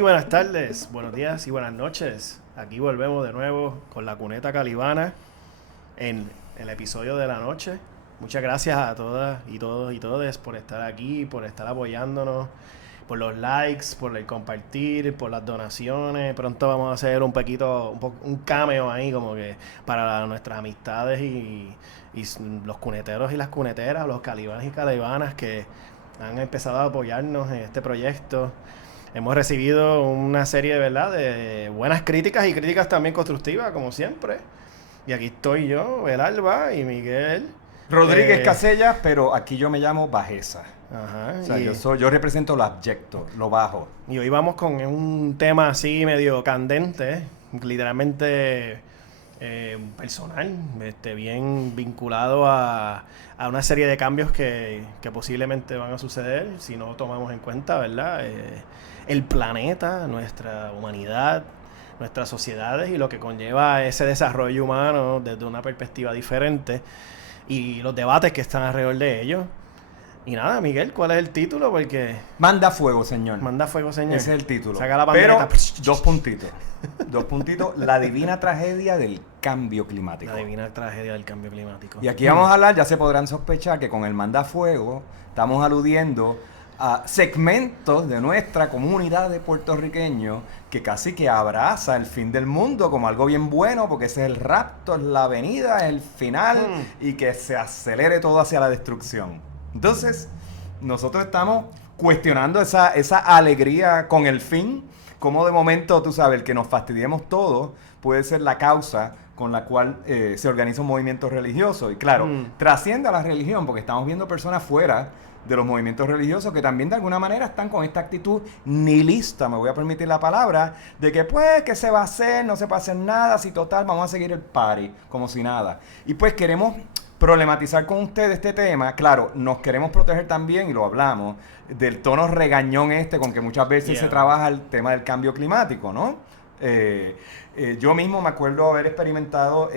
Muy buenas tardes, buenos días y buenas noches. Aquí volvemos de nuevo con la Cuneta Calibana en el episodio de la noche. Muchas gracias a todas y todos y todes por estar aquí, por estar apoyándonos, por los likes, por el compartir, por las donaciones. Pronto vamos a hacer un cameo ahí como que para nuestras amistades y los cuneteros y las cuneteras, los calibanes y calibanas que han empezado a apoyarnos en este proyecto. Hemos recibido una serie, ¿verdad?, de buenas críticas y críticas también constructivas, como siempre. Y aquí estoy yo, el Alba y Miguel Rodríguez Casellas, pero aquí yo me llamo Bajeza. Ajá. O sea, yo represento lo abyecto, lo bajo. Y hoy vamos con un tema así medio candente, literalmente personal, bien vinculado a una serie de cambios que posiblemente van a suceder si no tomamos en cuenta, ¿verdad?, el planeta, nuestra humanidad, nuestras sociedades y lo que conlleva ese desarrollo humano desde una perspectiva diferente y los debates que están alrededor de ellos. Y nada, Miguel, ¿cuál es el título? Porque... Manda fuego, señor. Manda fuego, señor. Ese es el título. Saca la pandereta. Pero, dos puntitos. La divina tragedia del cambio climático. La divina tragedia del cambio climático. Y aquí vamos a hablar, ya se podrán sospechar que con el manda fuego estamos aludiendo a segmentos de nuestra comunidad de puertorriqueños que casi que abraza el fin del mundo como algo bien bueno, porque ese es el rapto, es la venida, es el final, y que se acelere todo hacia la destrucción. Entonces, nosotros estamos cuestionando esa alegría con el fin, como de momento, tú sabes, el que nos fastidiemos todos puede ser la causa con la cual se organiza un movimiento religioso. Y claro, trasciende a la religión, porque estamos viendo personas fuera de los movimientos religiosos que también de alguna manera están con esta actitud nihilista, me voy a permitir la palabra, de que pues, ¿qué se va a hacer? No se va a hacer nada, si total, vamos a seguir el party, como si nada. Y pues queremos problematizar con ustedes este tema. Claro, nos queremos proteger también, y lo hablamos, del tono regañón con que muchas veces se trabaja el tema del cambio climático, ¿no? Yo mismo me acuerdo haber experimentado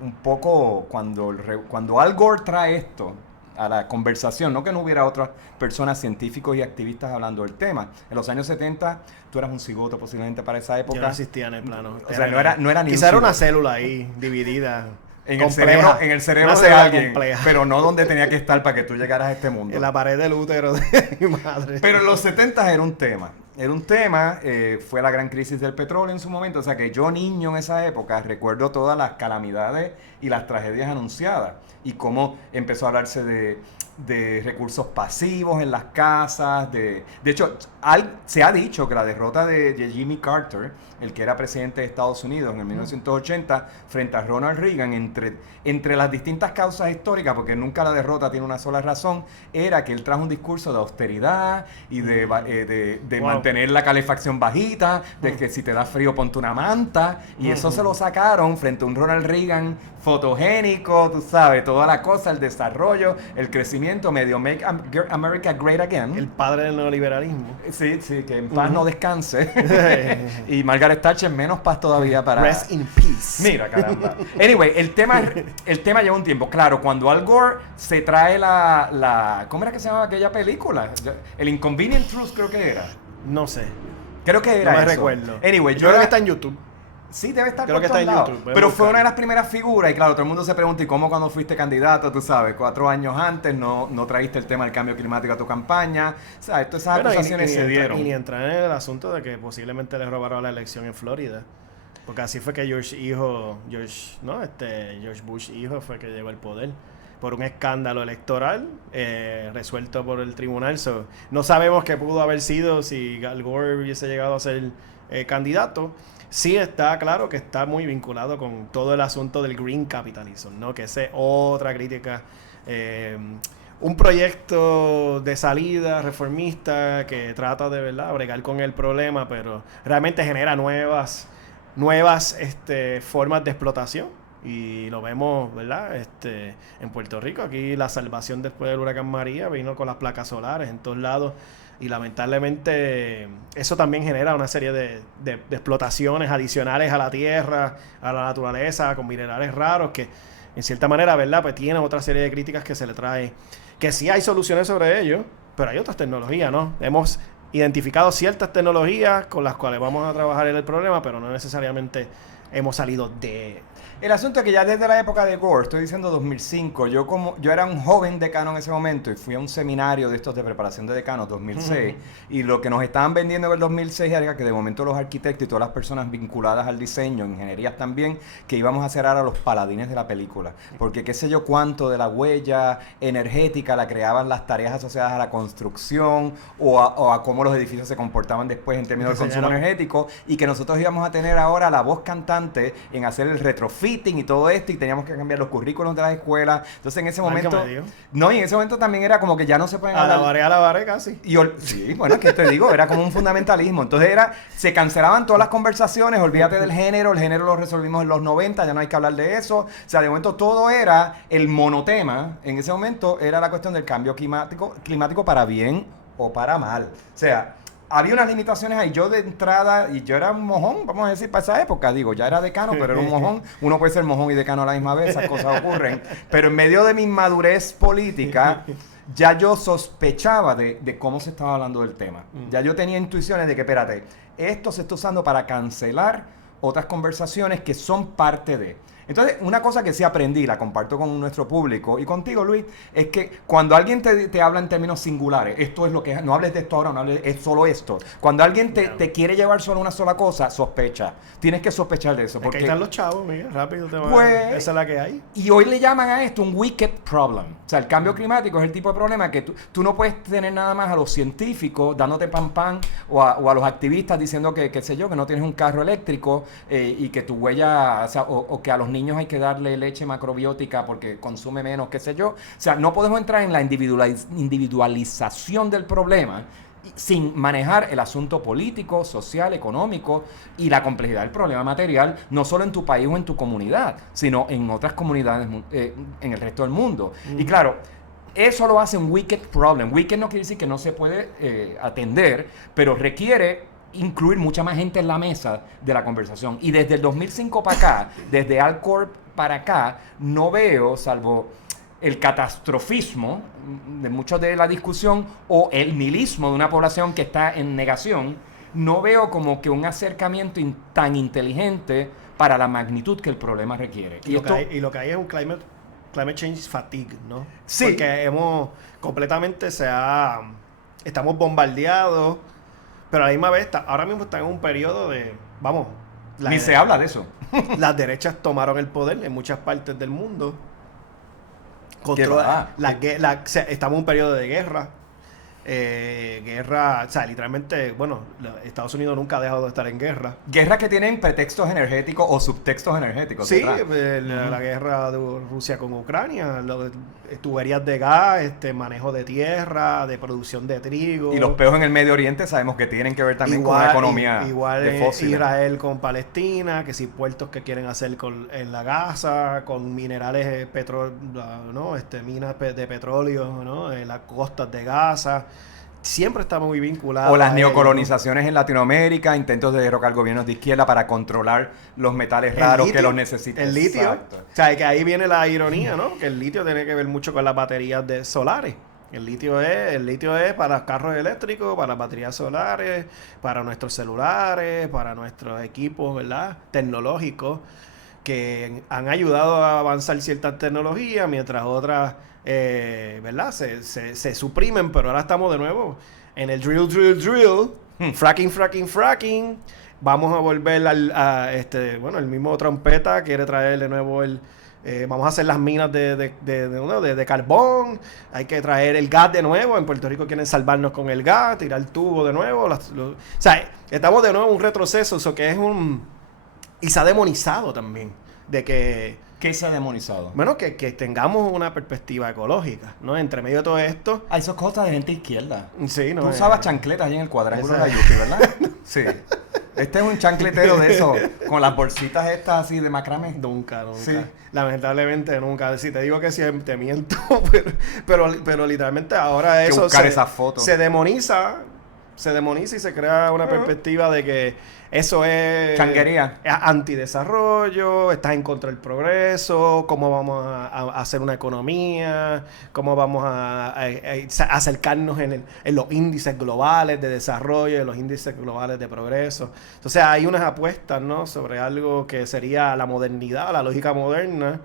un poco cuando Al Gore trae esto a la conversación, no que no hubiera otras personas, científicos y activistas hablando del tema. En los años 70, tú eras un cigoto posiblemente para esa época. Yo no existía en el plano. O sea, no era ni quizá era una célula ahí, dividida. En el cerebro de alguien, compleja, pero no donde tenía que estar para que tú llegaras a este mundo. En la pared del útero de mi madre. Pero en los 70 era un tema. Fue la gran crisis del petróleo en su momento. O sea que yo, niño en esa época, recuerdo todas las calamidades y las tragedias anunciadas. Y cómo empezó a hablarse de recursos pasivos en las casas. De hecho, se ha dicho que la derrota de Jimmy Carter, el que era presidente de Estados Unidos en el 1980, frente a Ronald Reagan, entre las distintas causas históricas, porque nunca la derrota tiene una sola razón, era que él trajo un discurso de austeridad y de mantener la calefacción bajita, de que si te da frío ponte una manta, y eso se lo sacaron frente a un Ronald Reagan fotogénico, tú sabes, toda la cosa, el desarrollo, el crecimiento, medio Make America Great Again. El padre del neoliberalismo. Sí, que en paz no descanse. Y Margaret Thatcher menos paz todavía para... Rest in peace. Mira, caramba. Anyway, el tema lleva un tiempo. Claro, cuando Al Gore se trae ¿cómo era que se llamaba aquella película? El Inconvenient Truth creo que era. No sé. Creo que era no me eso. recuerdo. Anyway, yo creo que está en YouTube. Sí, debe estar creo por que está en lados. YouTube. Pero fue una de las primeras figuras y claro, todo el mundo se pregunta, ¿y cómo cuando fuiste candidato, tú sabes, 4 años antes no traíste el tema del cambio climático a tu campaña? O sea, todas esas acusaciones se dieron. Y ni entrar en el asunto de que posiblemente le robaron la elección en Florida. Porque así fue que George Bush hijo fue que llegó al poder por un escándalo electoral resuelto por el tribunal. No sabemos qué pudo haber sido si Al Gore hubiese llegado a ser candidato. Sí está claro que está muy vinculado con todo el asunto del green capitalism, ¿no? Que esa es otra crítica. Un proyecto de salida reformista que trata de, ¿verdad?, bregar con el problema, pero realmente genera nuevas formas de explotación. Y lo vemos, ¿verdad?, en Puerto Rico. Aquí la salvación después del huracán María vino con las placas solares en todos lados. Y lamentablemente eso también genera una serie de explotaciones adicionales a la tierra, a la naturaleza, con minerales raros que en cierta manera, ¿verdad?, pues tiene otra serie de críticas que se le trae. Que sí hay soluciones sobre ello, pero hay otras tecnologías, ¿no? Hemos identificado ciertas tecnologías con las cuales vamos a trabajar en el problema, pero no necesariamente hemos salido de... El asunto es que ya desde la época de Gore, estoy diciendo 2005, yo era un joven decano en ese momento y fui a un seminario de estos de preparación de decanos 2006 y lo que nos estaban vendiendo en el 2006 era que de momento los arquitectos y todas las personas vinculadas al diseño, ingenierías también, que íbamos a ser ahora los paladines de la película, porque qué sé yo cuánto de la huella energética la creaban las tareas asociadas a la construcción o a cómo los edificios se comportaban después en términos de consumo energético, y que nosotros íbamos a tener ahora la voz cantante en hacer el retrofit y todo esto, y teníamos que cambiar los currículos de las escuelas. Entonces en ese momento, no, y en ese momento también era como que ya no se pueden hablar. Alabaré casi. Sí, bueno, es que te digo, era como un fundamentalismo. Entonces se cancelaban todas las conversaciones, olvídate del género, el género lo resolvimos en los 90, ya no hay que hablar de eso. O sea, de momento todo era el monotema, en ese momento era la cuestión del cambio climático para bien o para mal. O sea, había unas limitaciones ahí. Yo de entrada, y yo era un mojón, vamos a decir, para esa época, digo, ya era decano, pero era un mojón. Uno puede ser mojón y decano a la misma vez, esas cosas ocurren. Pero en medio de mi madurez política, ya yo sospechaba de cómo se estaba hablando del tema. Ya yo tenía intuiciones de que, espérate, esto se está usando para cancelar otras conversaciones que son parte de... Entonces, una cosa que sí aprendí, la comparto con nuestro público y contigo, Luis, es que cuando alguien te habla en términos singulares, esto es lo que es, no hables de esto ahora, no hables, es solo esto. Cuando alguien te quiere llevar solo una sola cosa, sospecha. Tienes que sospechar de eso. Porque ahí están los chavos, Miguel, rápido te van pues, esa es la que hay. Y hoy le llaman a esto un wicked problem. O sea, el cambio climático es el tipo de problema que tú no puedes tener nada más a los científicos dándote pan o a los activistas diciendo que, qué sé yo, que no tienes un carro eléctrico y que tu huella, o sea, o que a los niños hay que darle leche macrobiótica porque consume menos, qué sé yo. O sea, no podemos entrar en la individualización del problema sin manejar el asunto político, social, económico y la complejidad del problema material, no solo en tu país o en tu comunidad, sino en otras comunidades en el resto del mundo. Y claro, eso lo hace un wicked problem. Wicked no quiere decir que no se puede atender, pero requiere incluir mucha más gente en la mesa de la conversación. Y desde el 2005 para acá, desde Alcorp para acá, no veo, salvo el catastrofismo de mucho de la discusión o el nihilismo de una población que está en negación, no veo como que un acercamiento tan inteligente para la magnitud que el problema requiere. Y lo que hay es un climate change fatigue, ¿no? Sí. Porque estamos bombardeados, pero a la misma vez ahora mismo están en un periodo de, Ni se habla de eso. Las derechas tomaron el poder en muchas partes del mundo. Estamos en un periodo de guerra. O sea, literalmente, Estados Unidos nunca ha dejado de estar en guerra. Guerras que tienen pretextos energéticos o subtextos energéticos. Sí, la guerra de Rusia con Ucrania, tuberías de gas, manejo de tierra, de producción de trigo. Y los peos en el Medio Oriente sabemos que tienen que ver también con la economía de fósiles. Israel con Palestina, que si puertos que quieren hacer en la Gaza, con minerales, minas de petróleo, ¿no? En las costas de Gaza. Siempre está muy vinculado. O las neocolonizaciones en Latinoamérica, intentos de derrocar gobiernos de izquierda para controlar los metales raros que los necesitan. El litio. Exacto. O sea, que ahí viene la ironía, ¿no? Que el litio tiene que ver mucho con las baterías solares. El litio es para carros eléctricos, para baterías solares, para nuestros celulares, para nuestros equipos, ¿verdad? Tecnológicos, que han ayudado a avanzar ciertas tecnologías, mientras otras... ¿verdad? Se suprimen, pero ahora estamos de nuevo en el drill, fracking. Vamos a volver el mismo Trompeta quiere traer de nuevo vamos a hacer las minas de carbón, hay que traer el gas de nuevo. En Puerto Rico quieren salvarnos con el gas, tirar el tubo de nuevo. O sea, estamos de nuevo en un retroceso, eso que es y se ha demonizado también, de que... ¿Qué se ha demonizado? Bueno, que tengamos una perspectiva ecológica, ¿no? Entre medio de todo esto... Eso es cosa de gente izquierda. Sí, ¿no? Tú usabas chancletas ahí en el cuadrángulo de la Yupi, ¿verdad? Sí. Este es un chancletero de eso, con las bolsitas estas así de macramé. Nunca. Sí. Lamentablemente nunca. Si te digo que sí, te miento, pero literalmente ahora eso esa foto. Se demoniza se demoniza y se crea una perspectiva de que eso es changuería, antidesarrollo, estás en contra del progreso, cómo vamos a hacer una economía, cómo vamos a acercarnos en los índices globales de desarrollo, en los índices globales de progreso. Entonces hay unas apuestas, ¿no?, sobre algo que sería la modernidad, la lógica moderna,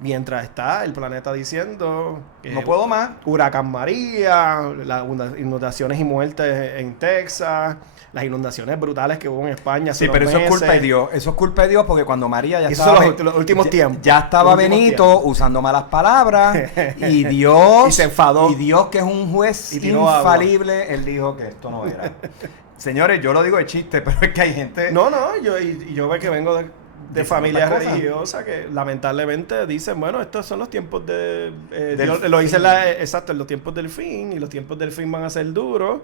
mientras está el planeta diciendo no puedo más. Huracán María, las inundaciones y muertes en Texas, las inundaciones brutales que hubo en España. Sí, pero eso es culpa de Dios. Eso es culpa de Dios porque cuando María ya estaba... Esos son los últimos tiempos. Ya estaba Benito usando malas palabras y Dios... y se enfadó. Y Dios, que es un juez infalible, él dijo que esto no era. Señores, yo lo digo de chiste, pero es que hay gente... No, yo veo que vengo de familia religiosa que lamentablemente dicen, bueno, estos son los tiempos lo dice exacto, en los tiempos del fin, y los tiempos del fin van a ser duros.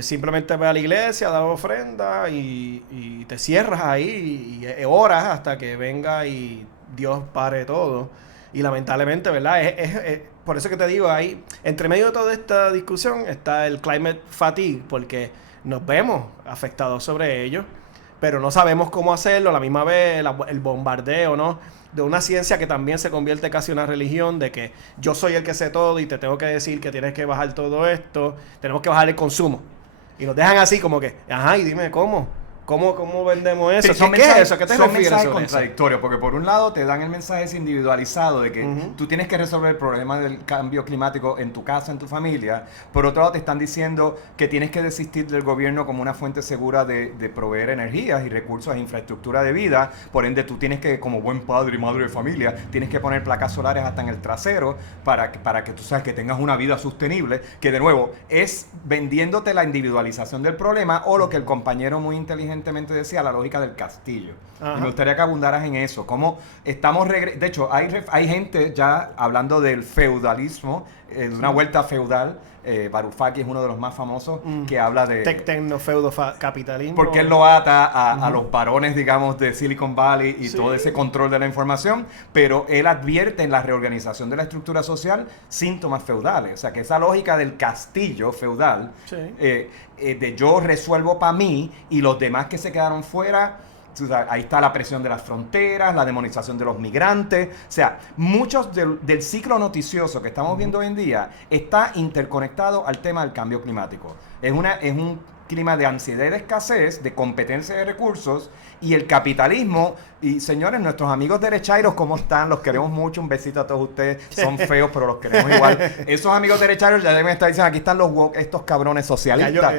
Simplemente ve a la iglesia, da ofrenda y te cierras ahí y oras hasta que venga y Dios pare todo. Y lamentablemente, ¿verdad? Es por eso que te digo, ahí entre medio de toda esta discusión está el climate fatigue, porque nos vemos afectados sobre ello, pero no sabemos cómo hacerlo. A la misma vez el bombardeo, ¿no?, de una ciencia que también se convierte casi en una religión, de que yo soy el que sé todo y te tengo que decir que tienes que bajar todo esto, tenemos que bajar el consumo. Y nos dejan así como que, ajá, y dime cómo vendemos eso. ¿Qué es eso? ¿Qué te refieres? Son mensajes contradictorios, porque por un lado te dan el mensaje individualizado de que tú tienes que resolver el problema del cambio climático en tu casa, en tu familia. Por otro lado te están diciendo que tienes que desistir del gobierno como una fuente segura de proveer energías y recursos e infraestructura de vida. Por ende, tú tienes que, como buen padre y madre de familia, tienes que poner placas solares hasta en el trasero para que tú sabes que tengas una vida sostenible, que de nuevo es vendiéndote la individualización del problema o lo que el compañero muy inteligente decía, la lógica del castillo. Y me gustaría que abundaras en eso. Cómo estamos de hecho, hay gente ya hablando del feudalismo, de una vuelta feudal. Varoufakis es uno de los más famosos que habla de tecno-feudo-capitalismo. Porque él lo ata a los varones, digamos, de Silicon Valley y todo ese control de la información, pero él advierte en la reorganización de la estructura social síntomas feudales. O sea, que esa lógica del castillo feudal, de yo resuelvo para mí y los demás que se quedaron fuera... Ahí está la presión de las fronteras, la demonización de los migrantes. O sea, muchos del ciclo noticioso que estamos viendo hoy en día está interconectado al tema del cambio climático. Es un clima de ansiedad y de escasez, de competencia de recursos, y el capitalismo. Y señores, nuestros amigos derechairos, ¿cómo están? Los queremos mucho, un besito a todos ustedes. Son feos, pero los queremos igual. Esos amigos derechairos ya deben estar diciendo, aquí están los woke, estos cabrones socialistas.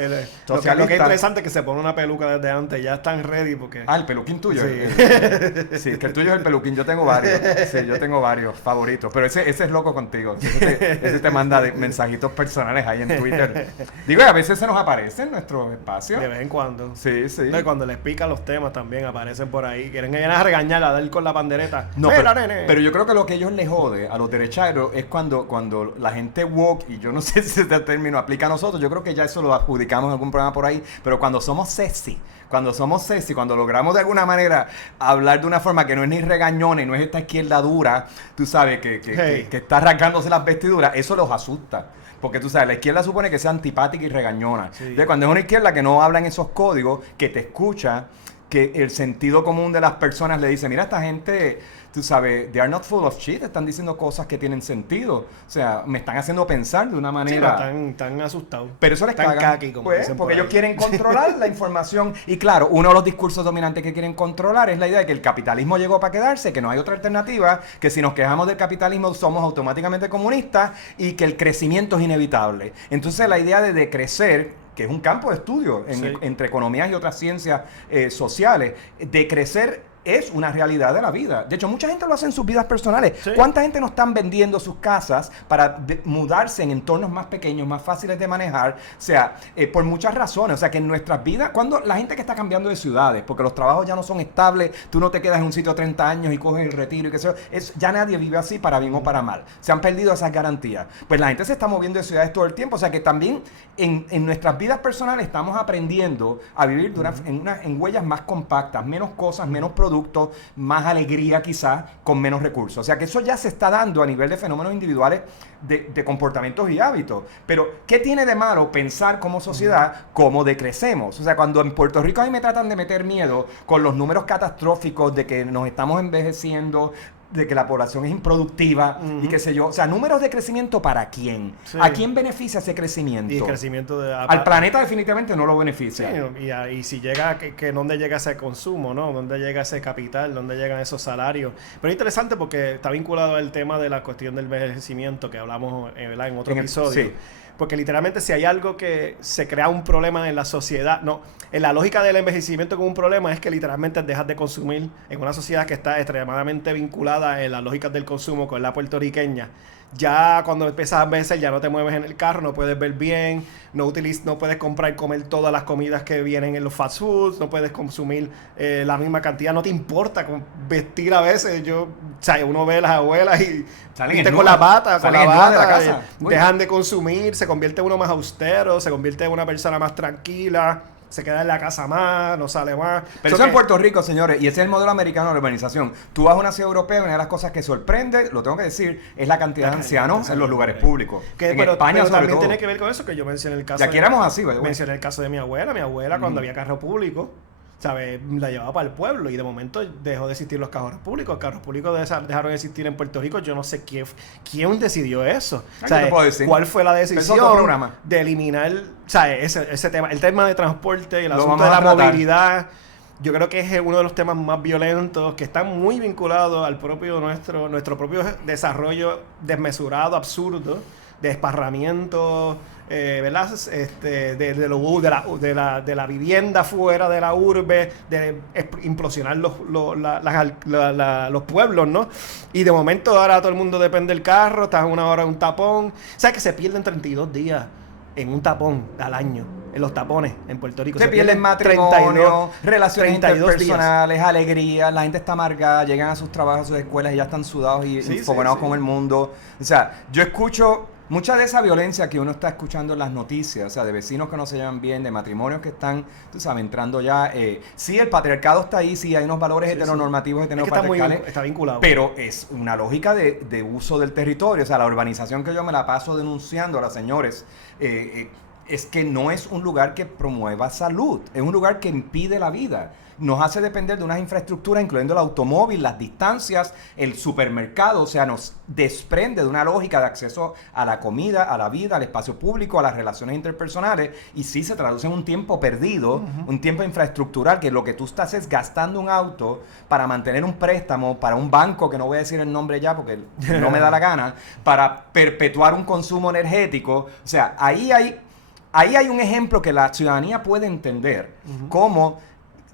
Lo que es interesante es que se pone una peluca desde antes, ya están ready porque... Ah, el peluquín tuyo. Sí, que el tuyo es el peluquín, yo tengo varios. Sí, yo tengo varios favoritos, pero ese es loco contigo. Ese te manda mensajitos personales ahí en Twitter. Digo, a veces se nos aparece en nuestro espacio. De vez en cuando. Sí. No, y cuando les pican los temas también aparecen por ahí. Quieren a regañar, a dar con la pandereta. No, pero yo creo que lo que ellos les jode a los derechairos es cuando la gente woke, y yo no sé si este término aplica a nosotros, yo creo que ya eso lo adjudicamos en algún programa por ahí, pero cuando somos sexy, cuando logramos de alguna manera hablar de una forma que no es ni regañona y no es esta izquierda dura, tú sabes, que está arrancándose las vestiduras, eso los asusta. Porque tú sabes, la izquierda supone que sea antipática y regañona. Sí. Entonces, cuando es una izquierda que no habla en esos códigos, que te escucha, que el sentido común de las personas le dice, mira, esta gente, tú sabes, they are not full of shit, están diciendo cosas que tienen sentido. O sea, me están haciendo pensar de una manera... Sí, están asustados. Pero eso les caga, pues, porque ellos quieren controlar la información. Y claro, uno de los discursos dominantes que quieren controlar es la idea de que el capitalismo llegó para quedarse, que no hay otra alternativa, que si nos quejamos del capitalismo somos automáticamente comunistas y que el crecimiento es inevitable. Entonces la idea de decrecer, que es un campo de estudio entre economías y otras ciencias sociales, de crecer es una realidad de la vida. De hecho, mucha gente lo hace en sus vidas personales. Sí. ¿Cuánta gente no están vendiendo sus casas para mudarse en entornos más pequeños, más fáciles de manejar? O sea, por muchas razones. O sea, que en nuestras vidas, cuando la gente que está cambiando de ciudades, porque los trabajos ya no son estables, tú no te quedas en un sitio 30 años y coges el retiro y qué sé yo, ya nadie vive así para bien o para mal. Se han perdido esas garantías. Pues la gente se está moviendo de ciudades todo el tiempo. O sea, que también en nuestras vidas personales estamos aprendiendo a vivir en huellas más compactas, menos cosas, menos productos, productos, más alegría quizás, con menos recursos. O sea que eso ya se está dando a nivel de fenómenos individuales de comportamientos y hábitos. Pero, ¿qué tiene de malo pensar como sociedad cómo decrecemos? O sea, cuando en Puerto Rico a mí me tratan de meter miedo con los números catastróficos de que nos estamos envejeciendo, de que la población es improductiva y qué sé yo. O sea, números de crecimiento ¿para quién? Sí. ¿A quién beneficia ese crecimiento? Y el crecimiento de... Al planeta definitivamente no lo beneficia. Sí, y si llega, que dónde llega ese consumo, ¿no? ¿Dónde llega ese capital? ¿Dónde llegan esos salarios? Pero es interesante porque está vinculado al tema de la cuestión del envejecimiento que hablamos ¿verdad? En otro episodio. Sí. Porque literalmente si hay algo que se crea un problema en la sociedad, no, en la lógica del envejecimiento como un problema es que literalmente dejas de consumir en una sociedad que está extremadamente vinculada en las lógicas del consumo con la puertorriqueña. Ya cuando empiezas a envejecer ya no te mueves en el carro, no puedes ver bien, no puedes comprar y comer todas las comidas que vienen en los fast foods, no puedes consumir la misma cantidad, no te importa vestir a veces. O sea, uno ve a las abuelas y con la bata, dejan de consumir, se convierte en uno más austero, se convierte en una persona más tranquila. Se queda en la casa más, no sale más. Pero eso en Puerto Rico, señores, y ese es el modelo americano de urbanización. Tú vas a una ciudad europea y una de las cosas que sorprende, lo tengo que decir, es la cantidad de ancianos en los lugares públicos. Pero España pero también tiene que ver con eso que yo mencioné el caso. Y aquí éramos así, güey. Mencioné el caso de mi abuela. Mi abuela, cuando había carro público, ¿sabes? La llevaba para el pueblo y de momento dejó de existir los carros públicos. Los carros públicos dejaron de existir en Puerto Rico. Yo no sé quién decidió eso. ¿Cuál fue la decisión de eliminar, ese tema, el tema de transporte, el asunto de la movilidad? Yo creo que es uno de los temas más violentos que están muy vinculados al nuestro propio desarrollo desmesurado, absurdo, de esparramiento, ¿verdad? De la vivienda fuera de la urbe, de implosionar los pueblos, ¿no? Y de momento ahora todo el mundo depende del carro, estás una hora en un tapón. ¿Sabes que se pierden 32 días en un tapón al año? En los tapones en Puerto Rico. Se pierden matrimonio, relaciones interpersonales, alegría, la gente está amargada, llegan a sus trabajos, a sus escuelas y ya están sudados y enfogonados con el mundo. O sea, yo escucho mucha de esa violencia que uno está escuchando en las noticias, o sea, de vecinos que no se llevan bien, de matrimonios que están, tú sabes, entrando ya. Sí, el patriarcado está ahí, sí, hay unos valores heteronormativos, heteropatriarcales. Está vinculado. Pero es una lógica de uso del territorio. O sea, la urbanización que yo me la paso denunciando a las señores, es que no es un lugar que promueva salud, es un lugar que impide la vida. Nos hace depender de unas infraestructuras, incluyendo el automóvil, las distancias, el supermercado. O sea, nos desprende de una lógica de acceso a la comida, a la vida, al espacio público, a las relaciones interpersonales. Y sí se traduce en un tiempo perdido, un tiempo infraestructural, que lo que tú estás es gastando un auto para mantener un préstamo para un banco, que no voy a decir el nombre ya porque no me da la gana, para perpetuar un consumo energético. O sea, ahí hay un ejemplo que la ciudadanía puede entender, cómo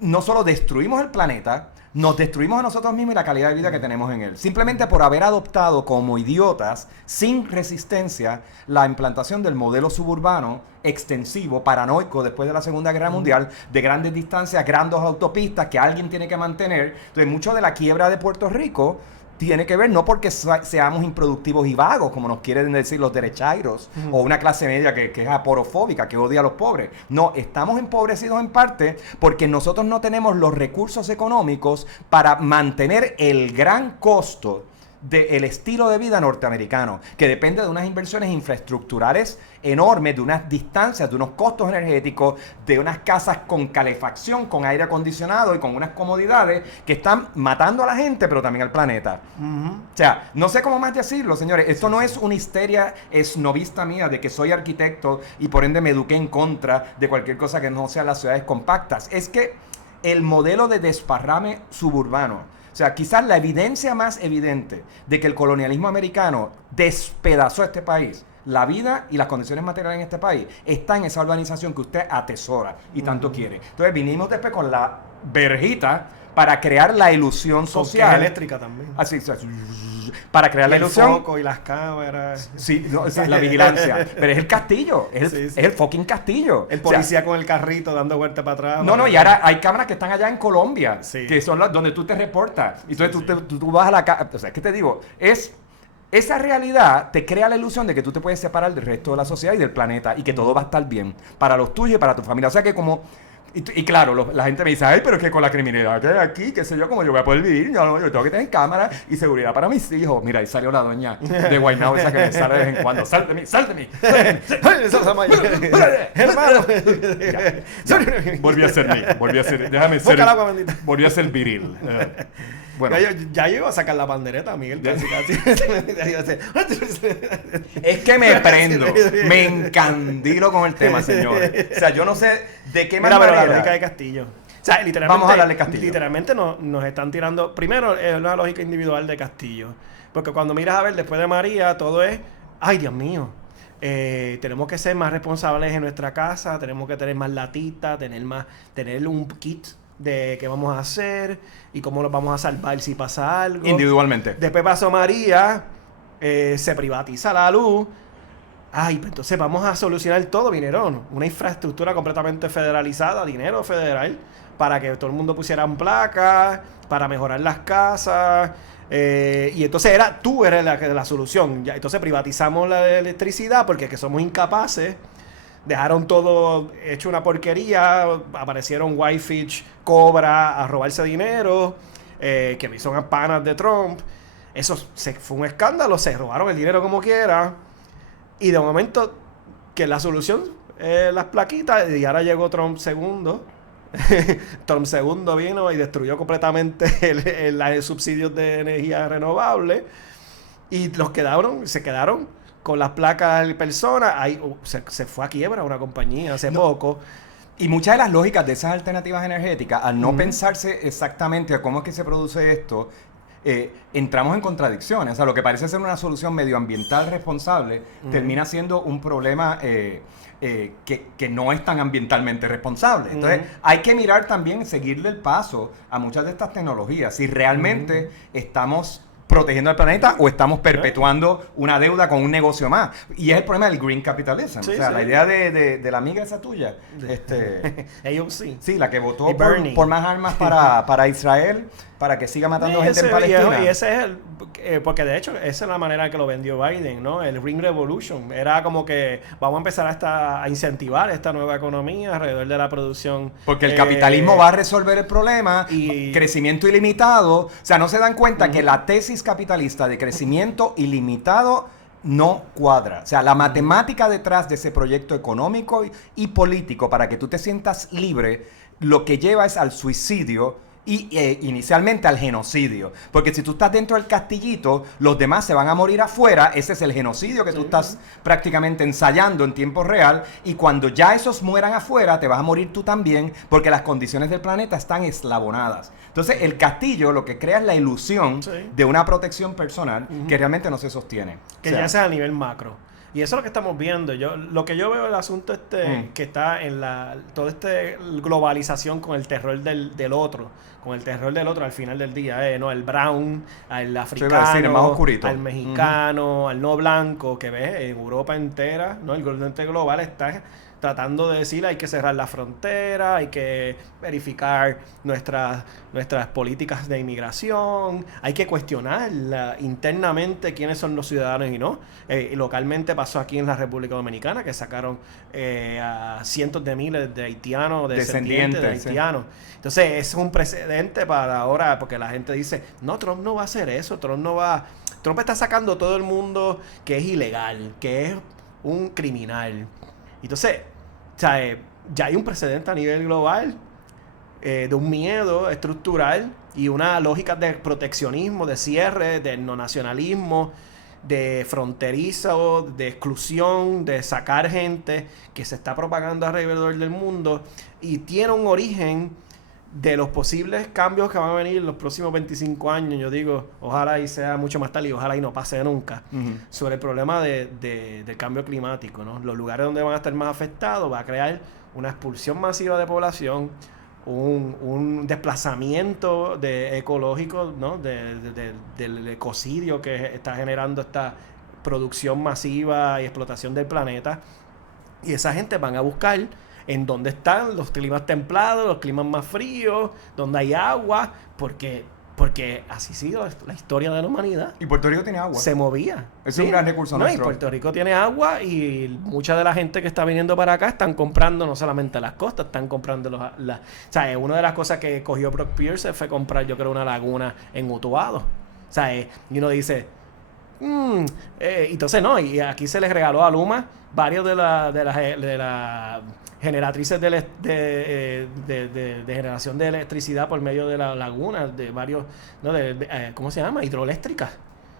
no solo destruimos el planeta, nos destruimos a nosotros mismos y la calidad de vida que tenemos en él. Simplemente por haber adoptado como idiotas, sin resistencia, la implantación del modelo suburbano extensivo, paranoico, después de la Segunda Guerra Mundial, de grandes distancias, grandes autopistas que alguien tiene que mantener. Entonces, mucho de la quiebra de Puerto Rico tiene que ver no porque seamos improductivos y vagos, como nos quieren decir los derechairos, o una clase media que es aporofóbica, que odia a los pobres. No, estamos empobrecidos en parte porque nosotros no tenemos los recursos económicos para mantener el gran costo del estilo de vida norteamericano, que depende de unas inversiones infraestructurales enormes, de unas distancias, de unos costos energéticos, de unas casas con calefacción, con aire acondicionado y con unas comodidades que están matando a la gente, pero también al planeta. O sea, no sé cómo más decirlo, señores. Esto no es una histeria esnovista mía de que soy arquitecto y por ende me eduqué en contra de cualquier cosa que no sea las ciudades compactas. Es que el modelo de desparrame suburbano, o sea, quizás la evidencia más evidente de que el colonialismo americano despedazó este país, la vida y las condiciones materiales en este país, está en esa urbanización que usted atesora y tanto quiere. Entonces vinimos después con la verjita para crear la ilusión social. Que es eléctrica también. Así, para crear la ilusión. El foco y las cámaras. Sí, no, esa es la vigilancia. Pero es el castillo, es el fucking castillo. El policía con el carrito dando vuelta para atrás. No, y ahora hay cámaras que están allá en Colombia, que son las donde tú te reportas. Y entonces tú vas a la casa. O sea, ¿qué te digo? Esa realidad te crea la ilusión de que tú te puedes separar del resto de la sociedad y del planeta y que todo va a estar bien para los tuyos y para tu familia. O sea que como Y claro, la gente me dice, ay, pero es que con la criminalidad que hay aquí, qué sé yo, cómo yo voy a poder vivir, yo tengo que tener cámara y seguridad para mis hijos. Mira, ahí salió la doña de Guaynabo esa que me sale de vez en cuando. ¡Sal de mí! ¡Sal de mí! ¡Hermano! Volví a ser mí. Déjame ser... Volví a ser viril. Bueno. Ya yo iba a sacar la pandereta, Miguel, casi. Es que me prendo, me encandilo con el tema, señores. O sea, yo no sé de qué manera... Pero la lógica de Castillo. O sea, literalmente, vamos a hablar de Castillo. Literalmente nos están tirando... Primero, es una lógica individual de Castillo. Porque cuando miras a ver, después de María, todo es... ¡Ay, Dios mío! Tenemos que ser más responsables en nuestra casa, tenemos que tener más latitas, tener un kit de qué vamos a hacer y cómo los vamos a salvar si pasa algo. Individualmente. Después pasó María, se privatiza la luz. Ay, pues entonces vamos a solucionar todo, vinieron. Una infraestructura completamente federalizada, dinero federal, para que todo el mundo pusiera placas, para mejorar las casas. Y entonces tú eres la solución. Ya, entonces privatizamos la electricidad porque que somos incapaces. Dejaron todo hecho una porquería. Aparecieron Whitefish, Cobra a robarse dinero. Que son panas de Trump. Eso fue un escándalo. Se robaron el dinero como quiera. Y de momento, que la solución las plaquitas. Y ahora llegó Trump segundo. Trump segundo vino y destruyó completamente los subsidios de energía renovable. Y se quedaron con las placas de personas. Ahí se fue a quiebra una compañía hace poco. Y muchas de las lógicas de esas alternativas energéticas, al no pensarse exactamente a cómo es que se produce esto, entramos en contradicciones. O sea, lo que parece ser una solución medioambiental responsable termina siendo un problema que no es tan ambientalmente responsable. Entonces, hay que mirar también, seguirle el paso a muchas de estas tecnologías. Si realmente estamos protegiendo el planeta o estamos perpetuando una deuda con un negocio más. Y es el problema del green capitalism. Sí, o sea, la idea de la amiga esa tuya. AOC. Sí, la que votó por más armas para Israel, para que siga matando gente en Palestina. Y ese es porque de hecho, esa es la manera en que lo vendió Biden, ¿no? El Green Revolution. Era como que vamos a empezar a incentivar esta nueva economía alrededor de la producción. Porque el capitalismo va a resolver el problema. Crecimiento ilimitado. O sea, no se dan cuenta que la tesis capitalista de crecimiento ilimitado no cuadra. O sea, la matemática detrás de ese proyecto económico y político para que tú te sientas libre, lo que lleva es al suicidio y inicialmente al genocidio. Porque si tú estás dentro del castillito, los demás se van a morir afuera. Ese es el genocidio que tú estás prácticamente ensayando en tiempo real. Y cuando ya esos mueran afuera, te vas a morir tú también, porque las condiciones del planeta están eslabonadas. Entonces, el castillo lo que crea es la ilusión de una protección personal que realmente no se sostiene. Que ya sea a nivel macro. Y eso es lo que estamos viendo. Lo que yo veo el asunto que está en toda esta globalización con el terror del otro. Con el terror del otro al final del día. ¿No? El brown, al africano, más oscurito, al mexicano, al no blanco, que ves en Europa entera, ¿no? El continente global está tratando de decir hay que cerrar la frontera, hay que verificar nuestras políticas de inmigración, hay que cuestionar internamente quiénes son los ciudadanos y no. Localmente pasó aquí en la República Dominicana que sacaron a cientos de miles de haitianos, descendientes de haitianos. Entonces es un precedente para ahora, porque la gente dice, no, Trump no va a hacer eso, Trump está sacando todo el mundo que es ilegal, que es un criminal. Entonces, o sea, ya hay un precedente a nivel global de un miedo estructural y una lógica de proteccionismo, de cierre, de no nacionalismo, de fronterizo, de exclusión, de sacar gente que se está propagando alrededor del mundo y tiene un origen de los posibles cambios que van a venir en los próximos 25 años. Yo digo, ojalá y sea mucho más tarde y ojalá y no pase nunca, sobre el problema del cambio climático, ¿no? Los lugares donde van a estar más afectados va a crear una expulsión masiva de población, un desplazamiento ecológico, ¿no? Del ecocidio que está generando esta producción masiva y explotación del planeta. Y esa gente van a buscar en dónde están los climas templados, los climas más fríos, donde hay agua, porque Porque así ha sido la historia de la humanidad. Y Puerto Rico tiene agua. Se movía. Es un gran recurso Y nuestro. Puerto Rico tiene agua y mucha de la gente que está viniendo para acá están comprando no solamente las costas, están comprando o sea, una de las cosas que cogió Brock Pierce fue comprar, yo creo, una laguna en Utuado. O sea, y uno dice, entonces no, y aquí se les regaló a Luma varios de la generatrices de generación de electricidad por medio de la laguna, de varios, ¿no? ¿Cómo se llama? Hidroeléctricas.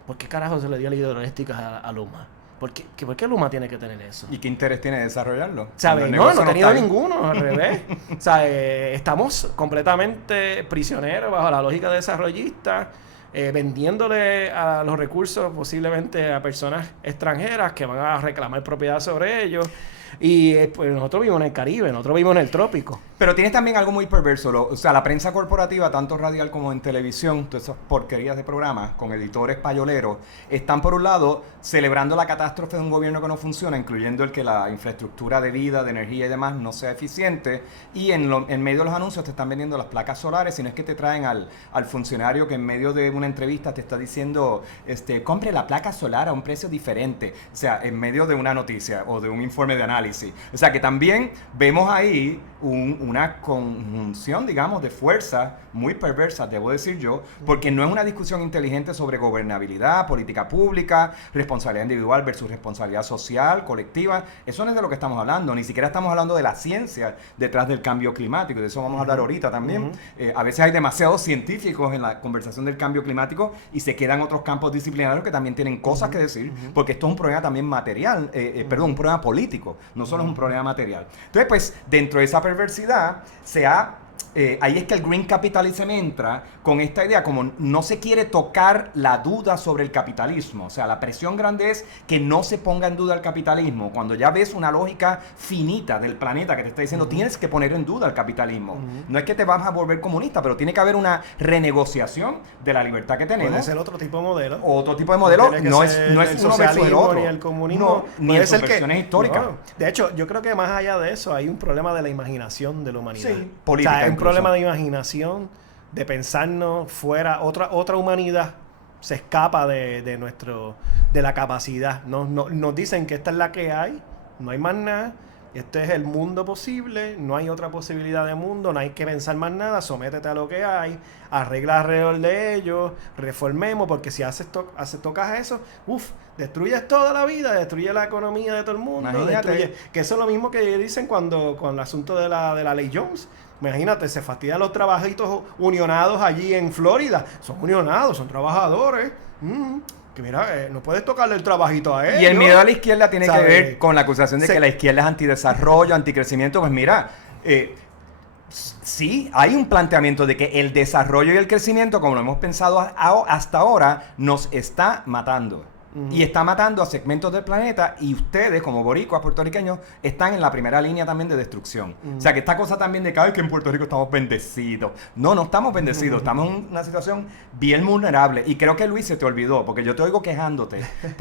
¿Por qué carajo se le dio la hidroeléctrica a Luma? ¿Por qué Luma tiene que tener eso? ¿Y qué interés tiene de desarrollarlo? ¿Sabes? No he tenido ninguno, al revés. O sea, estamos completamente prisioneros bajo la lógica desarrollista, vendiéndole a los recursos posiblemente a personas extranjeras que van a reclamar propiedad sobre ellos. Y pues nosotros vivimos en el Caribe, nosotros vivimos en el trópico. Pero tienes también algo muy perverso. O sea, la prensa corporativa, tanto radial como en televisión, todas esas porquerías de programas con editores payoleros, están por un lado celebrando la catástrofe de un gobierno que no funciona, incluyendo el que la infraestructura de vida, de energía y demás no sea eficiente. Y en medio de los anuncios te están vendiendo las placas solares, sino es que te traen al funcionario que en medio de una entrevista te está diciendo, compre la placa solar a un precio diferente. O sea, en medio de una noticia o de un informe de análisis. O sea que también vemos ahí una conjunción, digamos, de fuerzas muy perversas, debo decir yo, porque no es una discusión inteligente sobre gobernabilidad, política pública, responsabilidad individual versus responsabilidad social, colectiva. Eso no es de lo que estamos hablando, ni siquiera estamos hablando de la ciencia detrás del cambio climático, de eso vamos a hablar ahorita también. A veces hay demasiados científicos en la conversación del cambio climático y se quedan otros campos disciplinarios que también tienen cosas que decir, porque esto es un problema también material, perdón, un problema político, no solo es un problema material. Entonces, pues, dentro de esa perversidad ahí es que el green capitalism entra con esta idea, como no se quiere tocar la duda sobre el capitalismo. O sea, la presión grande es que no se ponga en duda el capitalismo. Cuando ya ves una lógica finita del planeta que te está diciendo, tienes que poner en duda el capitalismo. No es que te vas a volver comunista, pero tiene que haber una renegociación de la libertad que tenemos. Puede ser otro tipo de modelo. Otro tipo de modelo. No es uno versus el otro. Ni el comunismo. No, ni en sus versiones históricas. No. De hecho, yo creo que más allá de eso hay un problema de la imaginación de la humanidad. Sí, política. O sea, hay un problema de imaginación, de pensarnos fuera, otra humanidad se escapa de la capacidad. Nos dicen que esta es la que hay, no hay más nada, este es el mundo posible, no hay otra posibilidad de mundo, no hay que pensar más nada, sométete a lo que hay, arregla alrededor de ello, reformemos, porque si tocas eso, destruyes toda la vida, destruye la economía de todo el mundo, que eso es lo mismo que dicen con el asunto de la ley Jones. Imagínate, se fastidian los trabajitos unionados allí en Florida. Son unionados, son trabajadores. Que mira, no puedes tocarle el trabajito a ellos. Y el miedo a la izquierda tiene que ver con la acusación de que la izquierda es antidesarrollo, anticrecimiento. Pues mira, sí, hay un planteamiento de que el desarrollo y el crecimiento, como lo hemos pensado hasta ahora, nos está matando. Y está matando a segmentos del planeta, y ustedes, como boricuas puertorriqueños, están en la primera línea también de destrucción. O sea, que esta cosa también de que en Puerto Rico estamos bendecidos. No estamos bendecidos. Estamos en una situación bien vulnerable. Y creo que, Luis, se te olvidó, porque yo te oigo quejándote.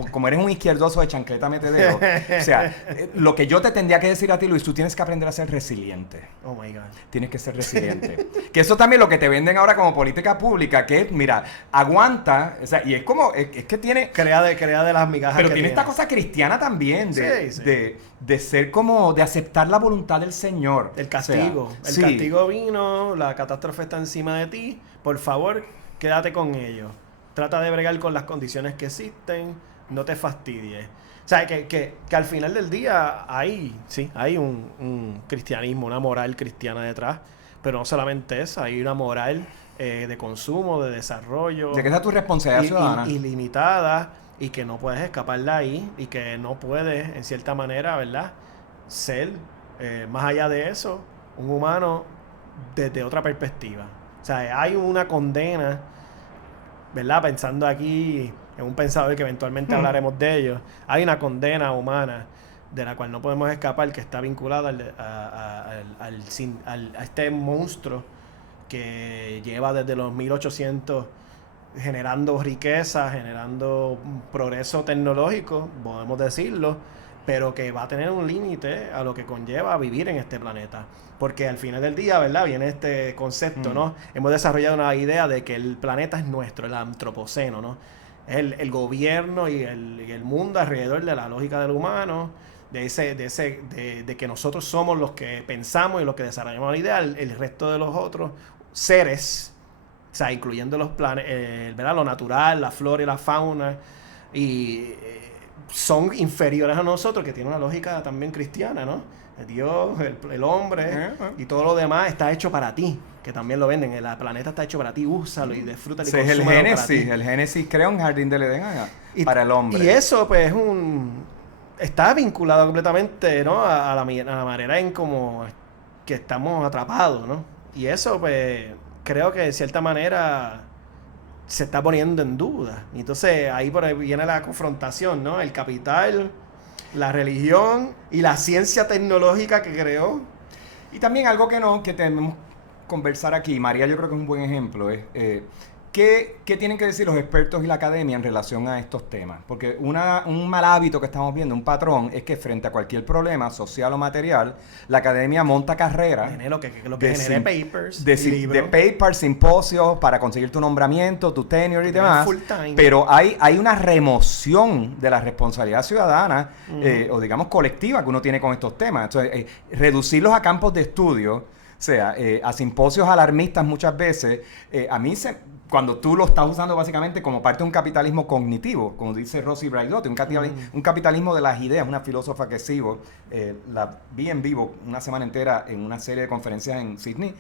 Como eres un izquierdoso de chancleta metedero. O sea, lo que yo te tendría que decir a ti, Luis, tú tienes que aprender a ser resiliente. Oh, my God. Tienes que ser resiliente. Que eso también lo que te venden ahora como política pública, que es, mira, aguanta. O sea, y es como, es que tiene... Crea de las migajas. Pero tiene esta cosa cristiana también, de ser como, de aceptar la voluntad del Señor. El castigo. O sea, el castigo vino, la catástrofe está encima de ti. Por favor, quédate con ellos. Trata de bregar con las condiciones que existen. No te fastidies. O sea, que al final del día hay un cristianismo, una moral cristiana detrás. Pero no solamente eso, hay una moral de consumo, de desarrollo. De que esa es tu responsabilidad ciudadana. Ilimitada. Y que no puedes escapar de ahí, y que no puedes, en cierta manera, ¿verdad?, ser, más allá de eso, un humano desde otra perspectiva. O sea, hay una condena, ¿verdad?, pensando aquí en un pensador que eventualmente hablaremos de ello, hay una condena humana de la cual no podemos escapar, que está vinculada a este monstruo que lleva desde los 1800 generando riqueza, generando progreso tecnológico, podemos decirlo, pero que va a tener un límite a lo que conlleva vivir en este planeta. Porque al final del día, ¿verdad? Viene este concepto, ¿no? Hemos desarrollado una idea de que el planeta es nuestro, el antropoceno, ¿no? El gobierno y el mundo alrededor de la lógica del humano, de que nosotros somos los que pensamos y los que desarrollamos la idea, el resto de los otros seres, o sea, incluyendo los ¿verdad? Lo natural, la flora y la fauna, y son inferiores a nosotros, que tiene una lógica también cristiana, ¿no? Dios, el hombre y todo lo demás está hecho para ti, que también lo venden. El planeta está hecho para ti, úsalo y disfrútalo y consúmalo para ti. El Génesis crea un jardín del Edén para el hombre. Y eso, pues, está vinculado completamente, ¿no? a la manera en como que estamos atrapados, ¿no? Y eso, pues, creo que de cierta manera se está poniendo en duda. Y entonces ahí por ahí viene la confrontación, ¿no? El capital, la religión y la ciencia tecnológica que creó. Y también algo que tenemos que conversar aquí, María yo creo que es un buen ejemplo, es ¿qué tienen que decir los expertos y la academia en relación a estos temas? Porque un mal hábito que estamos viendo, un patrón, es que frente a cualquier problema social o material, la academia monta carreras. Lo que genere papers, de papers, simposios para conseguir tu nombramiento, tu tenure y demás. Pero hay una remoción de la responsabilidad ciudadana o digamos colectiva que uno tiene con estos temas. Entonces, reducirlos a campos de estudio, o sea, a simposios alarmistas muchas veces, cuando tú lo estás usando básicamente como parte de un capitalismo cognitivo, como dice Rosie Braidotti, un capitalismo de las ideas, una filósofa que sigo, la vi en vivo una semana entera en una serie de conferencias en Sydney,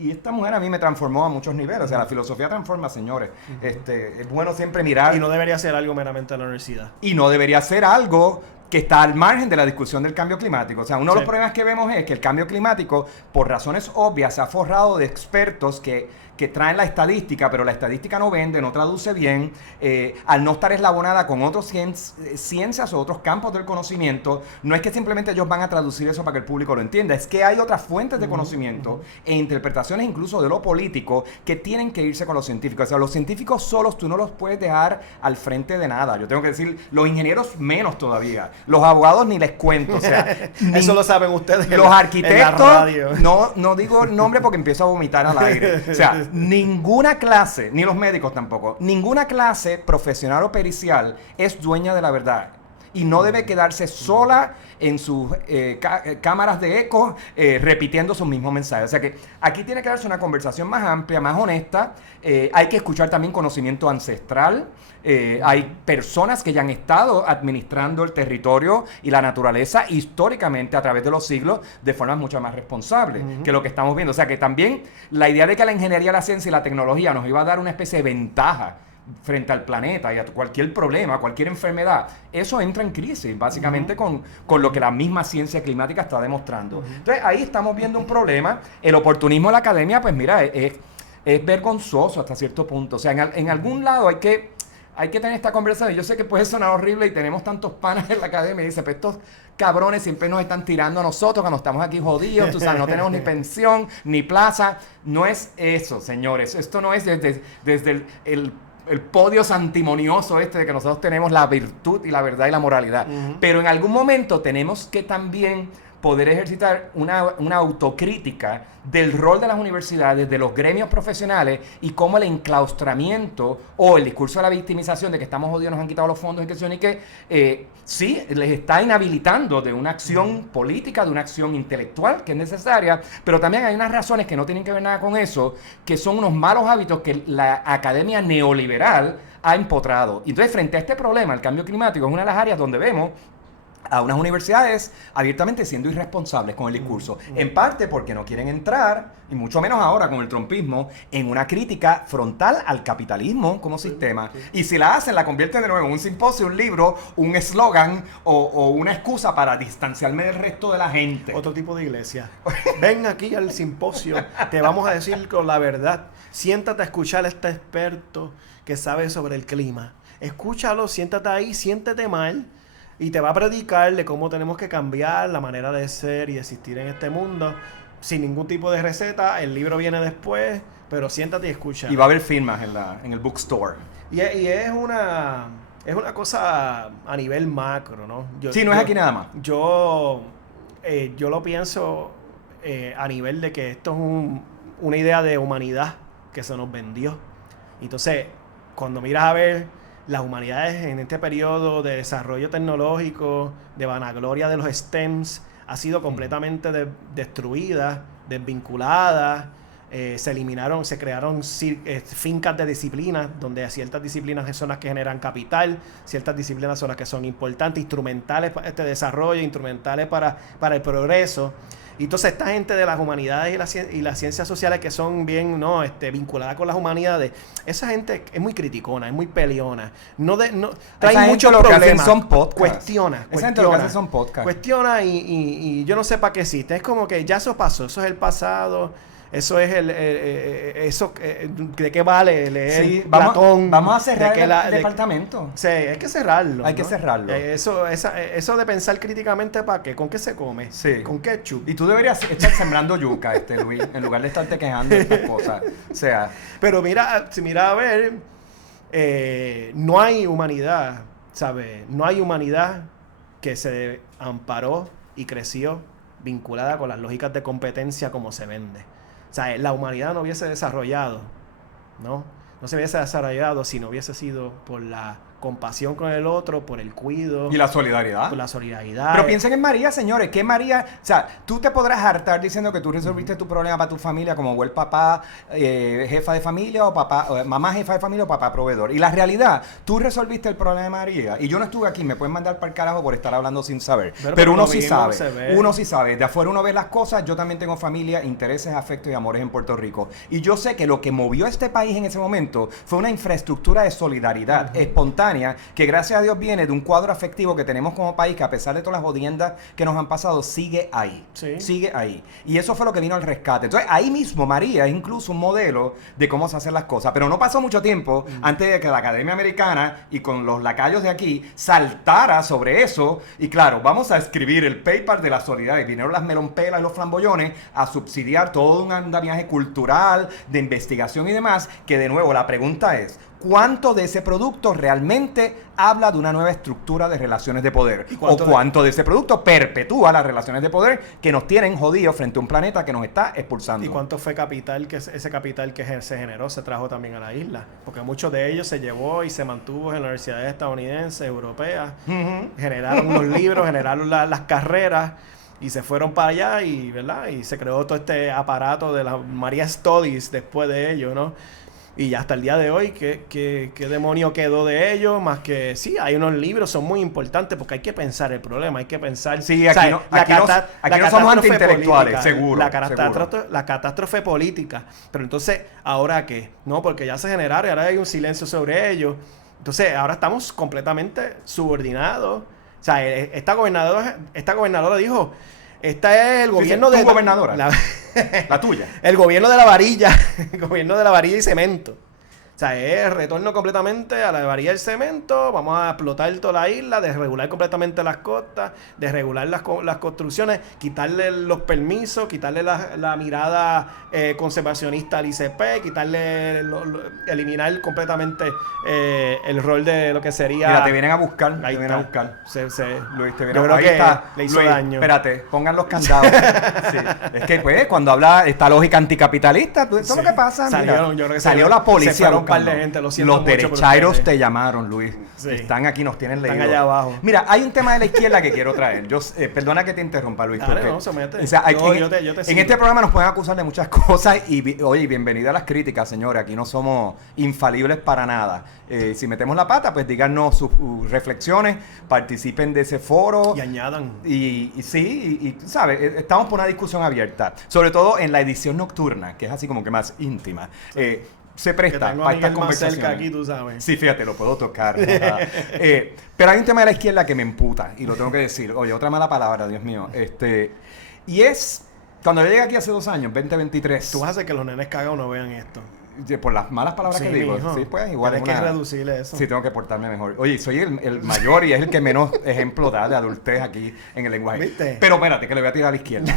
y esta mujer a mí me transformó a muchos niveles, o sea, la filosofía transforma, señores. Es bueno siempre mirar. Y no debería ser algo meramente de la universidad. Y no debería ser algo que está al margen de la discusión del cambio climático. O sea, uno de los problemas que vemos es que el cambio climático, por razones obvias, se ha forrado de expertos que traen la estadística, pero la estadística no vende, no traduce bien, al no estar eslabonada con otras ciencias o otros campos del conocimiento. No es que simplemente ellos van a traducir eso para que el público lo entienda, es que hay otras fuentes de conocimiento e interpretaciones incluso de lo político que tienen que irse con los científicos. O sea, los científicos solos tú no los puedes dejar al frente de nada. Yo tengo que decir, los ingenieros menos todavía. Los abogados ni les cuento, o sea, eso lo saben ustedes. Los arquitectos, no digo el nombre porque empiezo a vomitar al aire. O sea, ninguna clase, ni los médicos tampoco, ninguna clase profesional o pericial es dueña de la verdad. Y no debe quedarse sola en sus cámaras de eco repitiendo sus mismos mensajes. O sea que aquí tiene que darse una conversación más amplia, más honesta. Hay que escuchar también conocimiento ancestral. Hay personas que ya han estado administrando el territorio y la naturaleza históricamente a través de los siglos de formas mucho más responsables que lo que estamos viendo. O sea que también la idea de que la ingeniería, la ciencia y la tecnología nos iba a dar una especie de ventaja frente al planeta y a cualquier problema, cualquier enfermedad, eso entra en crisis básicamente con lo que la misma ciencia climática está demostrando. Entonces ahí estamos viendo un problema. El oportunismo de la academia, pues mira, es vergonzoso hasta cierto punto. O sea, en algún lado hay que tener esta conversación. Yo sé que puede sonar horrible y tenemos tantos panas en la academia y dice, pues estos cabrones siempre nos están tirando a nosotros cuando estamos aquí jodidos, tú sabes, no tenemos ni pensión, ni plaza. No es eso, señores. Esto no es desde el podio santimonioso de que nosotros tenemos la virtud y la verdad y la moralidad. Pero en algún momento tenemos que también poder ejercitar una autocrítica del rol de las universidades, de los gremios profesionales y cómo el enclaustramiento o el discurso de la victimización de que estamos jodidos, nos han quitado los fondos y que sí, les está inhabilitando de una acción política, de una acción intelectual que es necesaria, pero también hay unas razones que no tienen que ver nada con eso, que son unos malos hábitos que la academia neoliberal ha empotrado. Y entonces, frente a este problema, el cambio climático es una de las áreas donde vemos a unas universidades abiertamente siendo irresponsables con el discurso, en parte porque no quieren entrar, y mucho menos ahora con el trumpismo, en una crítica frontal al capitalismo como sistema. Y si la hacen, la convierten de nuevo en un simposio, un libro, un eslogan o una excusa para distanciarme del resto de la gente. Otro tipo de iglesia. Ven aquí al simposio, te vamos a decir con la verdad. Siéntate a escuchar a este experto que sabe sobre el clima. Escúchalo, siéntate ahí, siéntete mal. Y te va a predicar de cómo tenemos que cambiar la manera de ser y de existir en este mundo sin ningún tipo de receta. El libro viene después, pero siéntate y escucha. Y va a haber firmas en el bookstore. Y es es una cosa a nivel macro, ¿no? Sí, no es aquí nada más. Yo lo pienso a nivel de que esto es una idea de humanidad que se nos vendió. Entonces, cuando miras a ver las humanidades en este periodo de desarrollo tecnológico, de vanagloria de los STEMs, ha sido completamente destruida, desvinculada. Se eliminaron, se crearon fincas de disciplinas, donde ciertas disciplinas son las que generan capital, ciertas disciplinas son las que son importantes, instrumentales para este desarrollo, instrumentales para el progreso. Y entonces esta gente de las humanidades y las ciencias sociales que son bien vinculadas con las humanidades, esa gente es muy criticona, es muy peleona. Trae muchos problemas. Son podcasts. Cuestiona. Esa gente lo que hace son podcasts. Cuestiona y yo no sé para qué existe. Es como que ya eso pasó, eso es el pasado. Eso es ¿de qué vale leer Platón? Vamos a cerrar el departamento. Sí, hay que cerrarlo. Hay que cerrarlo. Eso de pensar críticamente, ¿para qué? ¿Con qué se come? Sí. ¿Con ketchup? Y tú deberías estar sembrando yuca, Luis, en lugar de estarte quejando de estas cosas. O sea. Pero mira a ver, no hay humanidad, ¿sabes? No hay humanidad que se amparó y creció vinculada con las lógicas de competencia como se vende. O sea, la humanidad no hubiese desarrollado, ¿no? No se hubiese desarrollado si no hubiese sido por la compasión con el otro, por el cuidado. Y la solidaridad. Por la solidaridad. Pero piensen en María, señores. Que María... O sea, tú te podrás hartar diciendo que tú resolviste tu problema para tu familia como el papá jefa de familia o papá mamá jefa de familia o papá proveedor. Y la realidad, tú resolviste el problema de María. Y yo no estuve aquí. Me pueden mandar para el carajo por estar hablando sin saber. Pero uno sí sabe. Uno sí sabe. De afuera uno ve las cosas. Yo también tengo familia, intereses, afectos y amores en Puerto Rico. Y yo sé que lo que movió a este país en ese momento fue una infraestructura de solidaridad espontánea que gracias a Dios viene de un cuadro afectivo que tenemos como país que a pesar de todas las jodiendas que nos han pasado sigue ahí, sigue ahí, y eso fue lo que vino al rescate. Entonces ahí mismo María es incluso un modelo de cómo se hacen las cosas, pero no pasó mucho tiempo antes de que la Academia Americana y con los lacayos de aquí saltara sobre eso y claro, vamos a escribir el paper de la solidaridad y vinieron las melonpelas y los flambollones a subsidiar todo un andamiaje cultural de investigación y demás, que de nuevo la pregunta es ¿cuánto de ese producto realmente habla de una nueva estructura de relaciones de poder? ¿O cuánto de ese producto perpetúa las relaciones de poder que nos tienen jodidos frente a un planeta que nos está expulsando? ¿Y cuánto fue capital que ese capital que se generó se trajo también a la isla? Porque muchos de ellos se llevó y se mantuvo en las universidades estadounidenses, europeas, generaron los libros, generaron las carreras y se fueron para allá y, ¿verdad? Y se creó todo este aparato de la María Studies después de ello, ¿no? Y ya hasta el día de hoy, ¿qué demonio quedó de ellos? Más que, sí, hay unos libros, son muy importantes porque hay que pensar el problema, hay que pensar... Sí, aquí no somos antiintelectuales, seguro. La catástrofe política. Pero entonces, ¿ahora qué? No, porque ya se generaron y ahora hay un silencio sobre ellos. Entonces, ahora estamos completamente subordinados. O sea, esta gobernadora dijo... Este es el gobierno de... ¿Tu gobernadora? La tuya. El gobierno de la varilla. El gobierno de la varilla y cemento. O sea, es retorno completamente a la varilla del cemento. Vamos a explotar toda la isla, desregular completamente las costas, desregular las construcciones, quitarle los permisos, quitarle la mirada conservacionista al ICP, eliminar completamente el rol de lo que sería... Mira, te vienen a buscar. Ahí te vienen a buscar. Luis, yo creo que le hizo Luis, daño. Espérate, pongan los candados. Sí. Es que pues cuando habla esta lógica anticapitalista, eso es lo que pasa. Salió la policía. Par de gente, los derechairos te llamaron, Luis. Sí. Están aquí, nos tienen leído. Están allá abajo. Mira, hay un tema de la izquierda que quiero traer. Perdona que te interrumpa, Luis. Dale, porque, no, se mete. O sea, yo te en este programa nos pueden acusar de muchas cosas y, oye, bienvenida a las críticas, señores. Aquí no somos infalibles para nada. Si metemos la pata, pues díganos sus reflexiones, participen de ese foro. Y añadan. Y sí, ¿sabes? Estamos por una discusión abierta. Sobre todo en la edición nocturna, que es así como que más íntima. Sí. Se presta para estas conversaciones. Más cerca aquí, tú sabes. Sí, fíjate, lo puedo tocar. Pero hay un tema de la izquierda que me emputa, y lo tengo que decir. Oye, otra mala palabra, Dios mío. Y es, cuando yo llegué aquí hace 2 años, 2023. Tú vas a hacer que los nenes cagados no vean esto. por las malas palabras Sí, que digo. mijo. Sí, pues igual Tienes que reducir eso. Sí, tengo que portarme mejor. Oye, soy el mayor y es el que menos ejemplo da de adultez aquí en el lenguaje. ¿Viste? Pero espérate, que le voy a tirar a la izquierda.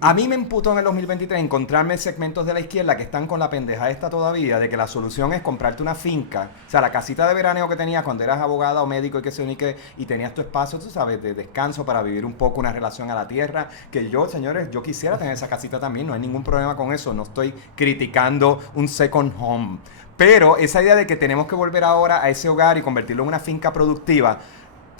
A mí me emputó en el 2023 encontrarme segmentos de la izquierda que están con la pendeja esta todavía de que la solución es comprarte una finca. O sea, la casita de veraneo que tenías cuando eras abogada o médico y que se unique y tenías tu espacio, tú sabes, de descanso para vivir un poco una relación a la tierra. Que yo, señores, yo quisiera tener esa casita también. No hay ningún problema con eso. No estoy criticando un second home. Pero esa idea de que tenemos que volver ahora a ese hogar y convertirlo en una finca productiva,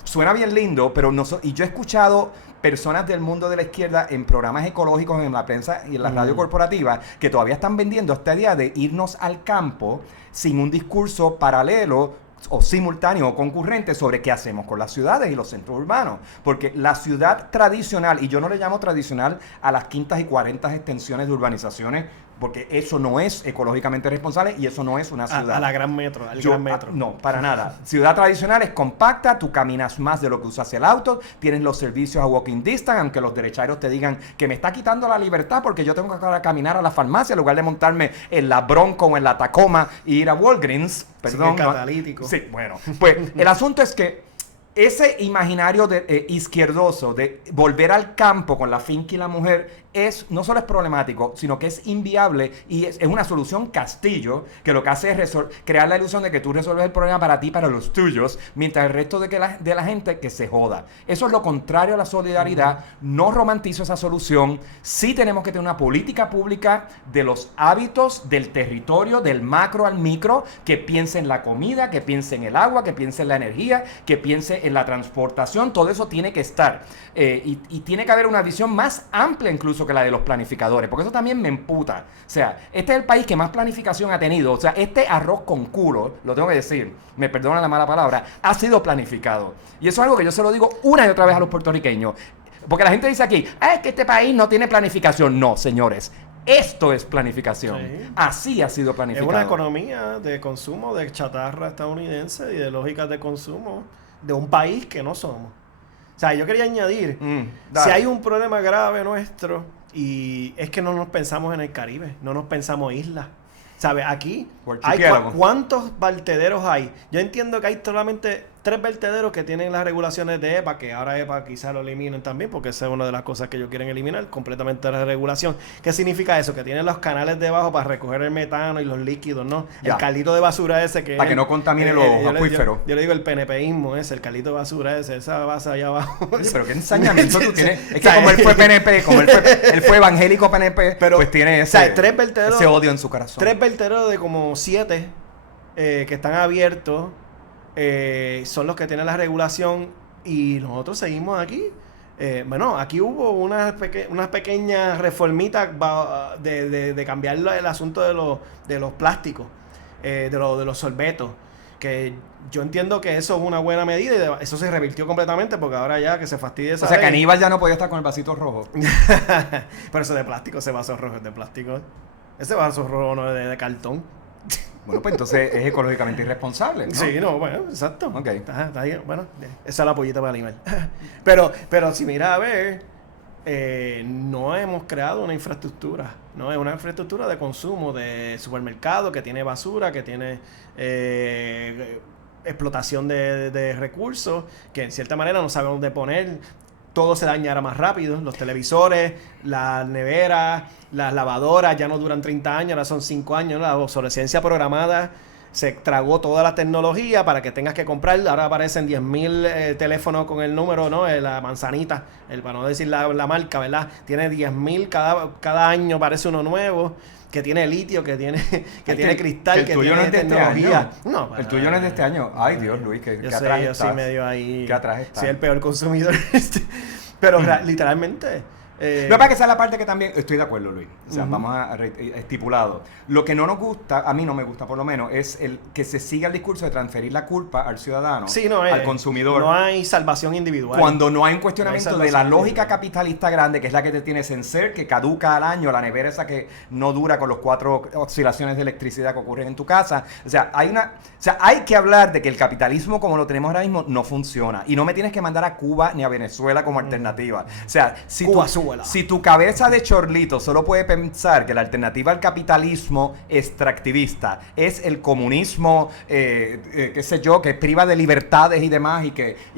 suena bien lindo, pero y yo he escuchado personas del mundo de la izquierda en programas ecológicos, en la prensa y en la radio corporativa, que todavía están vendiendo esta idea de irnos al campo sin un discurso paralelo o simultáneo o concurrente sobre qué hacemos con las ciudades y los centros urbanos. Porque la ciudad tradicional, y yo no le llamo tradicional a las quintas y cuarentas extensiones de urbanizaciones, porque eso no es ecológicamente responsable y eso no es una ciudad. A la gran metro, gran metro. No, para nada. Ciudad tradicional es compacta, tú caminas más de lo que usas el auto, tienes los servicios a walking distance, aunque los derechairos te digan que me está quitando la libertad porque yo tengo que caminar a la farmacia en lugar de montarme en la Bronco o en la Tacoma e ir a Walgreens. Perdón. Sí, catalítico. Sí, bueno. Pues el asunto es que ese imaginario izquierdoso de volver al campo con la finca y la mujer no solo es problemático, sino que es inviable y es una solución castillo que lo que hace es crear la ilusión de que tú resuelves el problema para ti, para los tuyos, mientras el resto de la gente que se joda. Eso es lo contrario a la solidaridad. No romantizo esa solución. Sí tenemos que tener una política pública de los hábitos del territorio, del macro al micro, que piense en la comida, que piense en el agua, que piense en la energía, que piense en la transportación. Todo eso tiene que estar. Y tiene que haber una visión más amplia incluso que la de los planificadores, porque eso también me emputa. O sea, este es el país que más planificación ha tenido. O sea, este arroz con culo, lo tengo que decir, me perdonan la mala palabra, ha sido planificado. Y eso es algo que yo se lo digo una y otra vez a los puertorriqueños. Porque la gente dice aquí, es que este país no tiene planificación. No, señores. Esto es planificación. Sí. Así ha sido planificado. Es una economía de consumo de chatarra estadounidense y de lógicas de consumo de un país que no somos. O sea, yo quería añadir, si hay un problema grave nuestro, y es que no nos pensamos en el Caribe, no nos pensamos islas. ¿Sabes? Aquí, ¿cuántos vertederos hay? Yo entiendo que hay solamente 3 vertederos que tienen las regulaciones de EPA, que ahora EPA quizá lo eliminen también, porque esa es una de las cosas que ellos quieren eliminar, completamente la regulación. ¿Qué significa eso? Que tienen los canales debajo para recoger el metano y los líquidos, ¿no? Ya. El caldito de basura ese que... Para que no contamine los acuíferos. Yo le digo el PNPismo ese, el caldito de basura ese, esa base allá abajo. Oye, pero qué ensañamiento tú tienes. Es que como él fue PNP, como él fue evangélico PNP, pero, pues tiene ese odio en su corazón. 3 vertederos de como 7 que están abiertos. Son los que tienen la regulación y nosotros seguimos aquí. Bueno, aquí hubo unas pequeñas reformitas de cambiar el asunto de los plásticos, de los sorbetos, que yo entiendo que eso es una buena medida y eso se revirtió completamente porque ahora ya que se fastidie esa ley. O sea, que Aníbal ya no podía estar con el vasito rojo. Pero eso de plástico, ese vaso rojo es de plástico. Ese vaso rojo no es de cartón. Bueno, pues entonces es ecológicamente irresponsable, ¿no? Sí, no, bueno, exacto. Ok. Está ahí, bueno, esa es la pollita para el animal. pero si mira a ver, no hemos creado una infraestructura, no es una infraestructura de consumo de supermercado que tiene basura, que tiene explotación de recursos, que en cierta manera no sabemos dónde poner. Todo se dañará más rápido. Los televisores, las neveras, las lavadoras ya no duran 30 años, ahora son 5 años. La obsolescencia programada se tragó toda la tecnología para que tengas que comprar. Ahora aparecen 10,000 teléfonos con el número, ¿no? La manzanita, para no decir la marca, ¿verdad? Tiene 10,000 cada año, aparece uno nuevo. Que tiene litio, que tiene cristal, que tiene no es de tecnología. Este año. No, el tuyo no es de este año. Ay, Dios, Luis, que atrás estás. Yo sí medio ahí. Que atrás estás. Soy el peor consumidor. Pero literalmente... Lo que pasa es que esa es la parte que también estoy de acuerdo, Luis. O sea, vamos a estipulado. Lo que no nos gusta, a mí no me gusta por lo menos, es el que se siga el discurso de transferir la culpa al ciudadano, sí, al consumidor. No hay salvación individual. Cuando no hay un cuestionamiento de la lógica capitalista grande, que es la que te tiene Senser, que caduca al año, la nevera esa que no dura con los 4 oscilaciones de electricidad que ocurren en tu casa. O sea, hay que hablar de que el capitalismo como lo tenemos ahora mismo no funciona. Y no me tienes que mandar a Cuba ni a Venezuela como alternativa. O sea, si Cuba Venezuela. Si tu cabeza de chorlito solo puede pensar que la alternativa al capitalismo extractivista es el comunismo, qué sé yo, que priva de libertades y demás y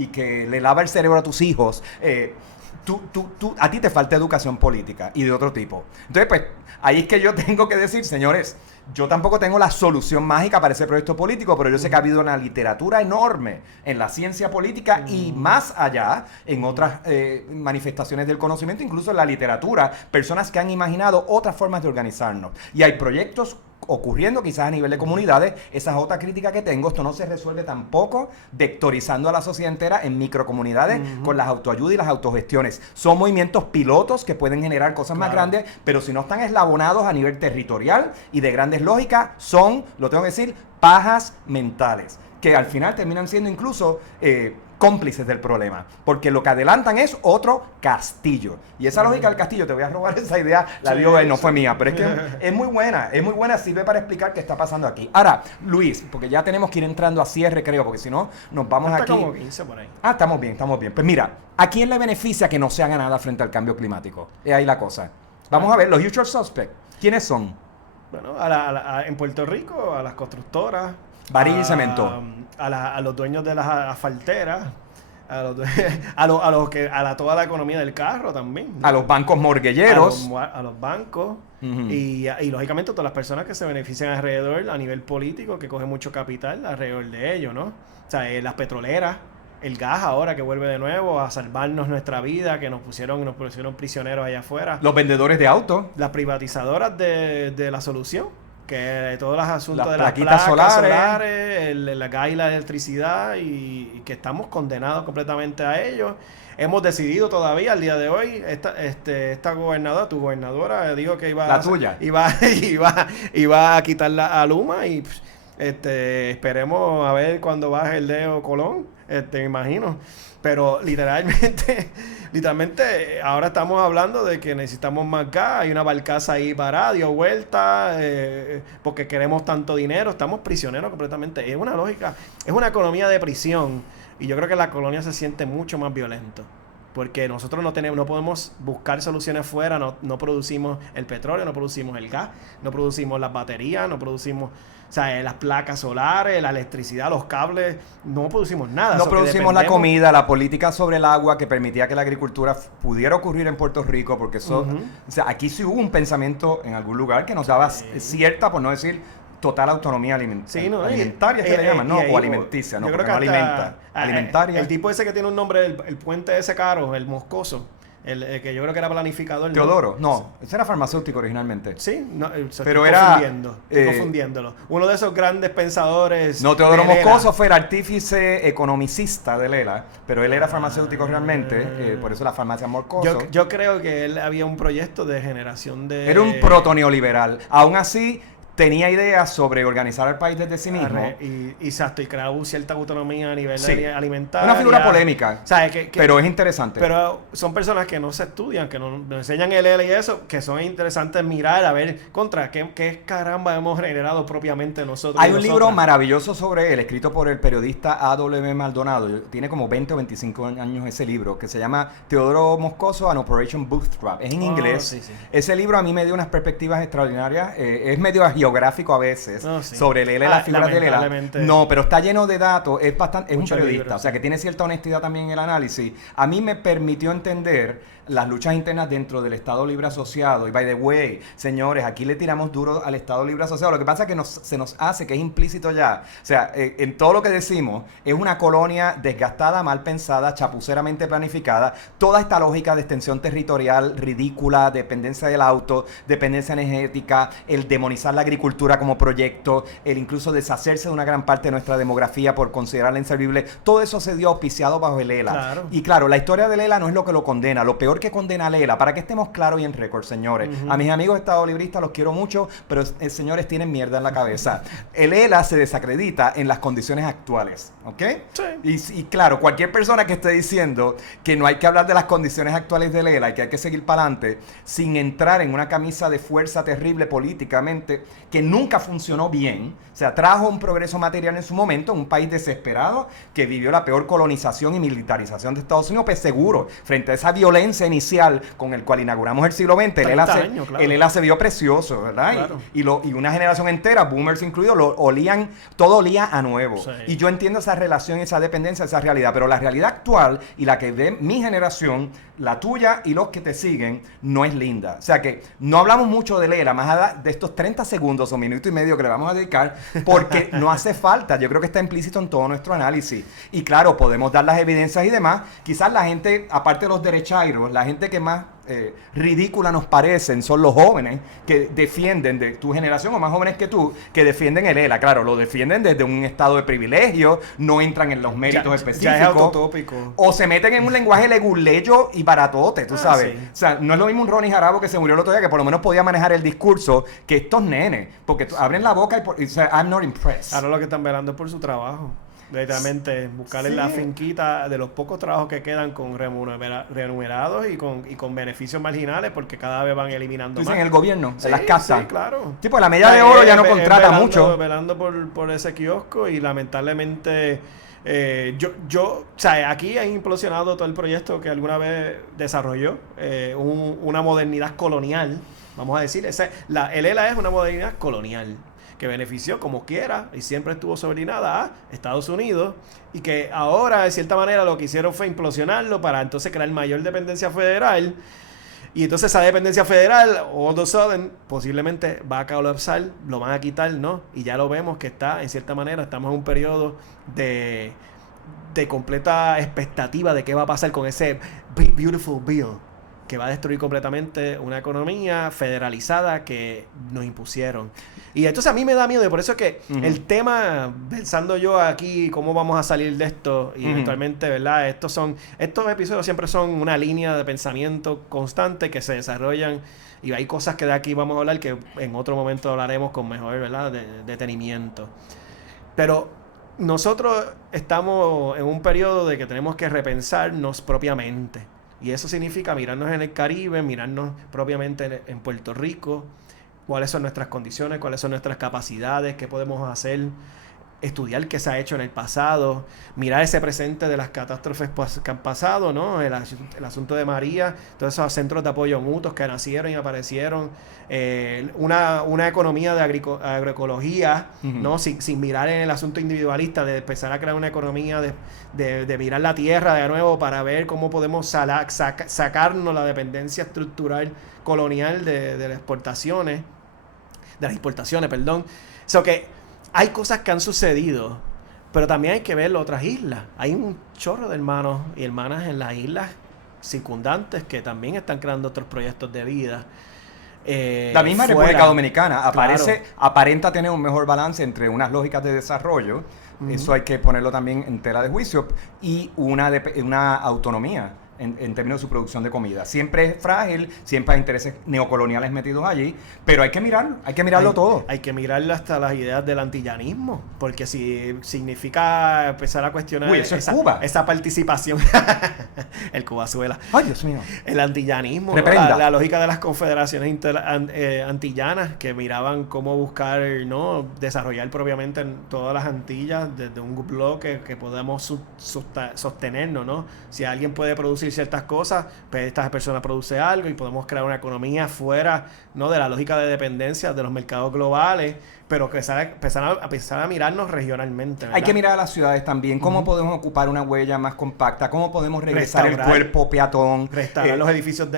que le lava el cerebro a tus hijos, a ti te falta educación política y de otro tipo. Entonces, pues, ahí es que yo tengo que decir, señores, yo tampoco tengo la solución mágica para ese proyecto político, pero yo sé que ha habido una literatura enorme en la ciencia política y más allá, en otras manifestaciones del conocimiento, incluso en la literatura, personas que han imaginado otras formas de organizarnos. Y hay proyectos ocurriendo quizás a nivel de comunidades. Esa es otra crítica que tengo. Esto no se resuelve tampoco vectorizando a la sociedad entera en microcomunidades con las autoayudas y las autogestiones. Son movimientos pilotos que pueden generar cosas más grandes, pero si no están eslabonados a nivel territorial y de grandes lógicas, son, lo tengo que decir, pajas mentales, que al final terminan siendo incluso cómplices del problema, porque lo que adelantan es otro castillo. Y esa lógica del castillo, te voy a robar esa idea, la dio él, no fue mía, pero es que es muy buena, sirve para explicar qué está pasando aquí. Ahora, Luis, porque ya tenemos que ir entrando a cierre, creo, porque si no, nos vamos Hasta aquí. como 15 por ahí. Ah, estamos bien. Pues mira, ¿a quién le beneficia que no se haga nada frente al cambio climático? Es ahí la cosa. Vamos a ver, los usual suspects, ¿quiénes son? Bueno, en Puerto Rico, a las constructoras, Varilla y cemento. A los dueños de las asfalteras, a toda la economía del carro también, ¿no? A los bancos morguelleros. A los bancos. Ujú. Y lógicamente todas las personas que se benefician alrededor a nivel político, que cogen mucho capital alrededor de ellos, ¿no? O sea, las petroleras, el gas ahora que vuelve de nuevo a salvarnos nuestra vida, que nos pusieron prisioneros allá afuera. Los vendedores de autos. Las privatizadoras de la solución, que todos los asuntos Las de las plaquitas placas solares. el gas y la electricidad, y que estamos condenados completamente a ellos. Hemos decidido todavía al día de hoy, esta gobernadora, tu gobernadora, dijo que iba a quitarla a Luma, y esperemos a ver cuando baje el dedo Colón, me imagino. Pero literalmente, ahora estamos hablando de que necesitamos más gas. Hay una barcaza ahí parada, dio vuelta, porque queremos tanto dinero. Estamos prisioneros completamente. Es una lógica, es una economía de prisión. Y yo creo que la colonia se siente mucho más violento. Porque nosotros no podemos buscar soluciones fuera, no producimos el petróleo, no producimos el gas, no producimos las baterías, no producimos, o sea, las placas solares, la electricidad, los cables, no producimos nada. No producimos la comida, la política sobre el agua que permitía que la agricultura pudiera ocurrir en Puerto Rico, porque eso, o sea, aquí sí hubo un pensamiento en algún lugar que nos daba cierta, por no decir total autonomía alimentaria, que le llaman, ¿no? O alimenticia, ¿no? Porque no alimenta. Alimentaria. El tipo ese que tiene un nombre, el puente ese caro, el moscoso, el que yo creo que era planificador. Teodoro, no, ese era farmacéutico originalmente. Sí, no, pero estoy confundiéndolo. Uno de esos grandes pensadores. No, Teodoro Moscoso fue el artífice economicista de Lela, pero él era farmacéutico realmente, por eso la farmacia Moscoso. Yo creo que él había un proyecto de generación de... Era un proto-neoliberal. Aún así, tenía ideas sobre organizar al país desde sí mismo. Exacto, y crear cierta autonomía a nivel alimentario. Una figura polémica, ¿sabes? pero es interesante. Pero son personas que no se estudian, que no enseñan el L y eso, que son interesantes mirar, a ver, qué caramba hemos generado propiamente nosotros. Hay un libro maravilloso sobre él, escrito por el periodista A.W. Maldonado. Tiene como 20 o 25 años ese libro, que se llama Teodoro Moscoso and Operation Bootstrap. Es en inglés. Sí, sí. Ese libro a mí me dio unas perspectivas extraordinarias. Es medio geográfico a veces sobre Lela y las figuras de Lela. No, pero está lleno de datos. Es un periodista, libros, o sea que tiene cierta honestidad también en el análisis. A mí me permitió entender las luchas internas dentro del Estado Libre Asociado. Y by the way, señores, aquí le tiramos duro al Estado Libre Asociado. Lo que pasa es que se nos hace, que es implícito ya. O sea, en todo lo que decimos, es una colonia desgastada, mal pensada, chapuceramente planificada. Toda esta lógica de extensión territorial ridícula, dependencia del auto, dependencia energética, el demonizar la agricultura como proyecto, el incluso deshacerse de una gran parte de nuestra demografía por considerarla inservible. Todo eso se dio auspiciado bajo el Lela. Claro. Y claro, la historia de Lela no es lo que lo condena. Lo peor que condena a Lela, para que estemos claros y en récord, señores. A mis amigos estadolibristas los quiero mucho, pero señores tienen mierda en la cabeza. El Lela se desacredita en las condiciones actuales, ¿ok? Sí. Y claro, cualquier persona que esté diciendo que no hay que hablar de las condiciones actuales de Lela y que hay que seguir para adelante sin entrar en una camisa de fuerza terrible políticamente, que nunca funcionó bien. O sea, trajo un progreso material en su momento, un país desesperado que vivió la peor colonización y militarización de Estados Unidos, pues seguro, frente a esa violencia inicial con el cual inauguramos el siglo XX, el ELA se vio precioso, ¿verdad? Claro. Y una generación entera, boomers incluidos, todo olía a nuevo. Sí. Y yo entiendo esa relación, esa dependencia, esa realidad, pero la realidad actual y la que ve mi generación, la tuya y los que te siguen, no es linda. O sea que no hablamos mucho del ELA, más allá de estos 30 segundos o minuto y medio que le vamos a dedicar, porque no hace falta. Yo creo que está implícito en todo nuestro análisis. Y claro, podemos dar las evidencias y demás. Quizás la gente, aparte de los derechairos, la gente que más ridícula nos parecen son los jóvenes que defienden, de tu generación o más jóvenes que tú, que defienden el ELA. Claro, lo defienden desde un estado de privilegio, no entran en los méritos específicos. Ya es autotópico. O se meten en un lenguaje leguleyo y baratote, tú sabes. Sí. O sea, no es lo mismo un Ronnie Jarabo que se murió el otro día, que por lo menos podía manejar el discurso, que estos nenes, porque abren la boca y dicen, I'm not impressed. Ahora lo que están velando es por su trabajo. Literalmente, buscarle la finquita de los pocos trabajos que quedan con remunerados y con beneficios marginales, porque cada vez van eliminando más. En el gobierno, en las casas. Sí, claro. Tipo, la medalla de oro ya no contrata mucho. Velando por ese kiosco y lamentablemente... o sea, aquí ha implosionado todo el proyecto que alguna vez desarrolló, una modernidad colonial, vamos a decir. El ELA es una modernidad colonial que benefició como quiera y siempre estuvo subordinada a Estados Unidos, y que ahora de cierta manera lo que hicieron fue implosionarlo para entonces crear mayor dependencia federal. Y entonces esa dependencia federal, all of a sudden, posiblemente va a colapsar, lo van a quitar, ¿no? Y ya lo vemos que está, en cierta manera, estamos en un periodo de completa expectativa de qué va a pasar con ese Big Beautiful Bill, que va a destruir completamente una economía federalizada que nos impusieron. Y entonces a mí me da miedo, y por eso es que el tema, pensando yo aquí cómo vamos a salir de esto, y eventualmente, ¿verdad? Estos episodios siempre son una línea de pensamiento constante que se desarrollan, y hay cosas que de aquí vamos a hablar que en otro momento hablaremos con mejor, ¿verdad?, detenimiento. Pero nosotros estamos en un periodo de que tenemos que repensarnos propiamente. Y eso significa mirarnos en el Caribe, mirarnos propiamente en Puerto Rico, cuáles son nuestras condiciones, cuáles son nuestras capacidades, qué podemos hacer, estudiar qué se ha hecho en el pasado, mirar ese presente de las catástrofes que han pasado, ¿no? El asunto de María, todos esos centros de apoyo mutuos que nacieron y aparecieron, una economía de agroecología, ¿no? Sin mirar en el asunto individualista, de empezar a crear una economía de mirar la tierra de nuevo para ver cómo podemos sacarnos la dependencia estructural colonial de las exportaciones, de las importaciones, perdón. So que hay cosas que han sucedido, pero también hay que ver otras islas. Hay un chorro de hermanos y hermanas en las islas circundantes que también están creando otros proyectos de vida. La misma República Dominicana aparenta tener un mejor balance entre unas lógicas de desarrollo, eso hay que ponerlo también en tela de juicio, y una autonomía en términos de su producción de comida. Siempre es frágil, siempre hay intereses neocoloniales metidos allí, pero hay que mirarlo todo. Hay que mirarlo hasta las ideas del antillanismo, porque si significa empezar a cuestionar esa participación, el Cubazuela. Ay, Dios mío. El antillanismo, ¿no? La lógica de las confederaciones antillanas que miraban cómo buscar, ¿no?, desarrollar propiamente en todas las Antillas desde un bloque que podamos sostenernos, ¿no? Si alguien puede producir ciertas cosas, pues esta persona produce algo y podemos crear una economía fuera, ¿no?, de la lógica de dependencia de los mercados globales, pero que empezar a mirarnos regionalmente, ¿verdad? Hay que mirar a las ciudades también, cómo podemos ocupar una huella más compacta, cómo podemos regresar el cuerpo peatón, restaurar los edificios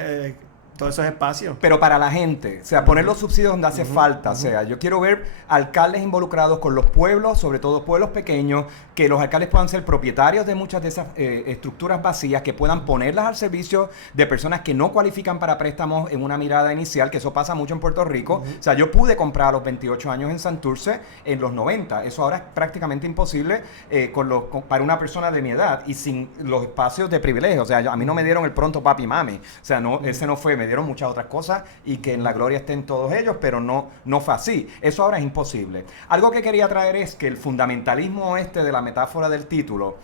todos esos espacios. Pero para la gente, o sea, poner los subsidios donde hace falta. O sea, yo quiero ver alcaldes involucrados con los pueblos, sobre todo pueblos pequeños, que los alcaldes puedan ser propietarios de muchas de esas estructuras vacías, que puedan ponerlas al servicio de personas que no cualifican para préstamos en una mirada inicial, que eso pasa mucho en Puerto Rico. O sea, yo pude comprar a los 28 años en Santurce en los 90. Eso ahora es prácticamente imposible para una persona de mi edad y sin los espacios de privilegio. O sea, a mí no me dieron el pronto papi y mami. O sea, ese no fue... me dieron muchas otras cosas y que en la gloria estén todos ellos, pero no fue así. Eso ahora es imposible. Algo que quería traer es que el fundamentalismo de la metáfora del título,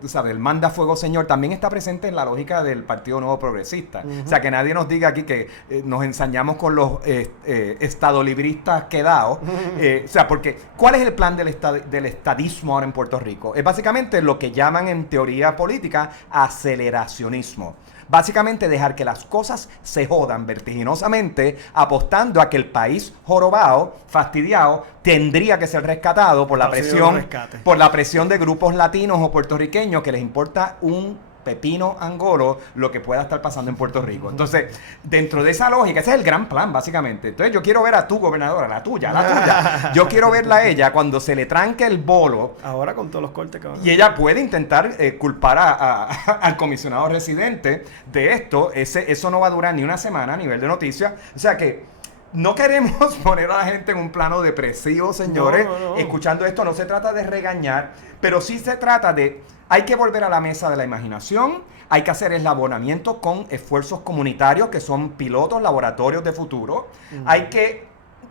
tú sabes, el manda fuego señor, también está presente en la lógica del Partido Nuevo Progresista. O sea, que nadie nos diga aquí que nos ensañamos con los estadolibristas quedados. O sea, porque ¿cuál es el plan del estadismo ahora en Puerto Rico? Es básicamente lo que llaman en teoría política aceleracionismo. Básicamente dejar que las cosas se jodan vertiginosamente, apostando a que el país jorobado, fastidiado, tendría que ser rescatado por la presión de grupos latinos o puertorriqueños que les importa un pepino angolo lo que pueda estar pasando en Puerto Rico. Entonces, dentro de esa lógica, ese es el gran plan, básicamente. Entonces, yo quiero ver a tu gobernadora, la tuya. Yo quiero verla a ella cuando se le tranque el bolo. Ahora con todos los cortes que van a... Y ella puede intentar culpar al comisionado residente de esto. Eso no va a durar ni una semana a nivel de noticias. O sea que no queremos poner a la gente en un plano depresivo, señores. No. Escuchando esto, no se trata de regañar, pero sí se trata de... Hay que volver a la mesa de la imaginación, hay que hacer eslabonamiento con esfuerzos comunitarios que son pilotos, laboratorios de futuro. Hay que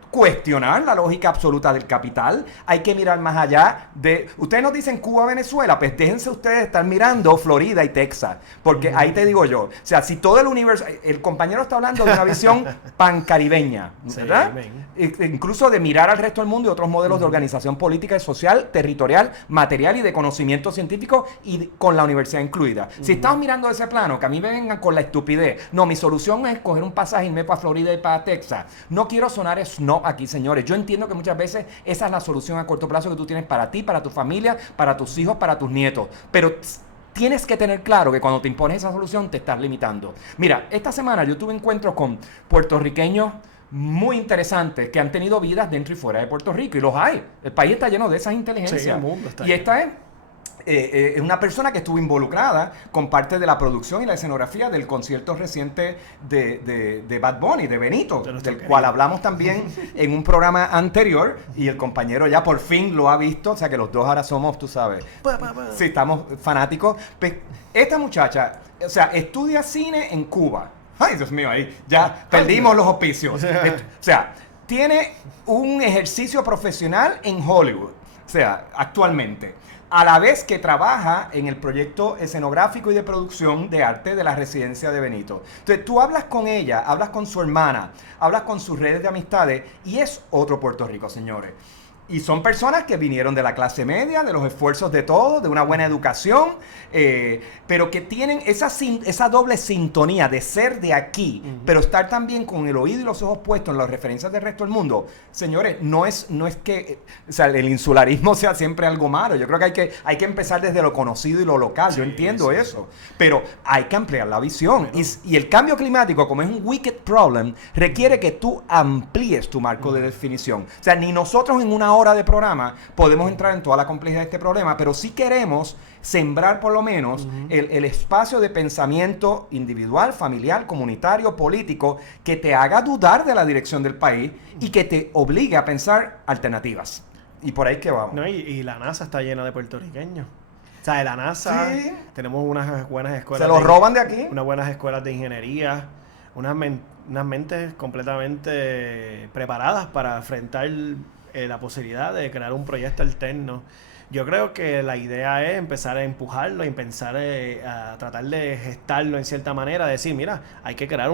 cuestionar la lógica absoluta del capital, hay que mirar más allá de... Ustedes nos dicen Cuba, Venezuela, pues déjense ustedes estar mirando Florida y Texas, porque ahí te digo yo, o sea, si todo el universo... El compañero está hablando de una visión pancaribeña, ¿verdad? Incluso de mirar al resto del mundo y otros modelos de organización política y social, territorial, material y de conocimiento científico y con la universidad incluida. Si estamos mirando ese plano, que a mí me vengan con la estupidez, no, mi solución es coger un pasaje y irme para Florida y para Texas. No quiero sonar snob aquí, señores. Yo entiendo que muchas veces esa es la solución a corto plazo que tú tienes para ti, para tu familia, para tus hijos, para tus nietos. Pero tienes que tener claro que cuando te impones esa solución te estás limitando. Mira, esta semana yo tuve encuentros con puertorriqueños muy interesantes que han tenido vidas dentro y fuera de Puerto Rico, y los hay. El país está lleno de esas inteligencias. Sí, el mundo está y esta es una persona que estuvo involucrada con parte de la producción y la escenografía del concierto reciente de Bad Bunny, de Benito, del cual hablamos también en un programa anterior, y el compañero ya por fin lo ha visto. O sea que los dos ahora somos, tú sabes, sí, estamos fanáticos. Pues, esta muchacha, o sea, estudia cine en Cuba. Ay, Dios mío, ahí ya perdimos los auspicios. O sea, tiene un ejercicio profesional en Hollywood, o sea, actualmente, a la vez que trabaja en el proyecto escenográfico y de producción de arte de la residencia de Benito. Entonces, tú hablas con ella, hablas con su hermana, hablas con sus redes de amistades, y es otro Puerto Rico, señores. Y son personas que vinieron de la clase media, de los esfuerzos de todos, de una buena educación, pero que tienen esa doble sintonía de ser de aquí, pero estar también con el oído y los ojos puestos en las referencias del resto del mundo. Señores, no es que o sea, el insularismo sea siempre algo malo. Yo creo que hay que empezar desde lo conocido y lo local. Yo entiendo eso. Pero hay que ampliar la visión. Y el cambio climático, como es un wicked problem, requiere que tú amplíes tu marco de definición. O sea, ni nosotros en una hora de programa podemos entrar en toda la complejidad de este problema, pero sí queremos sembrar por lo menos el espacio de pensamiento individual, familiar, comunitario, político, que te haga dudar de la dirección del país y que te obligue a pensar alternativas. Y por ahí que vamos. No, y la NASA está llena de puertorriqueños. O sea, de la NASA tenemos unas buenas escuelas. ¿Se los roban de aquí? Unas buenas escuelas de ingeniería, unas mentes completamente preparadas para enfrentar la posibilidad de crear un proyecto alterno. Yo creo que la idea es empezar a empujarlo y pensar a tratar de gestarlo en cierta manera, decir, mira, hay que crear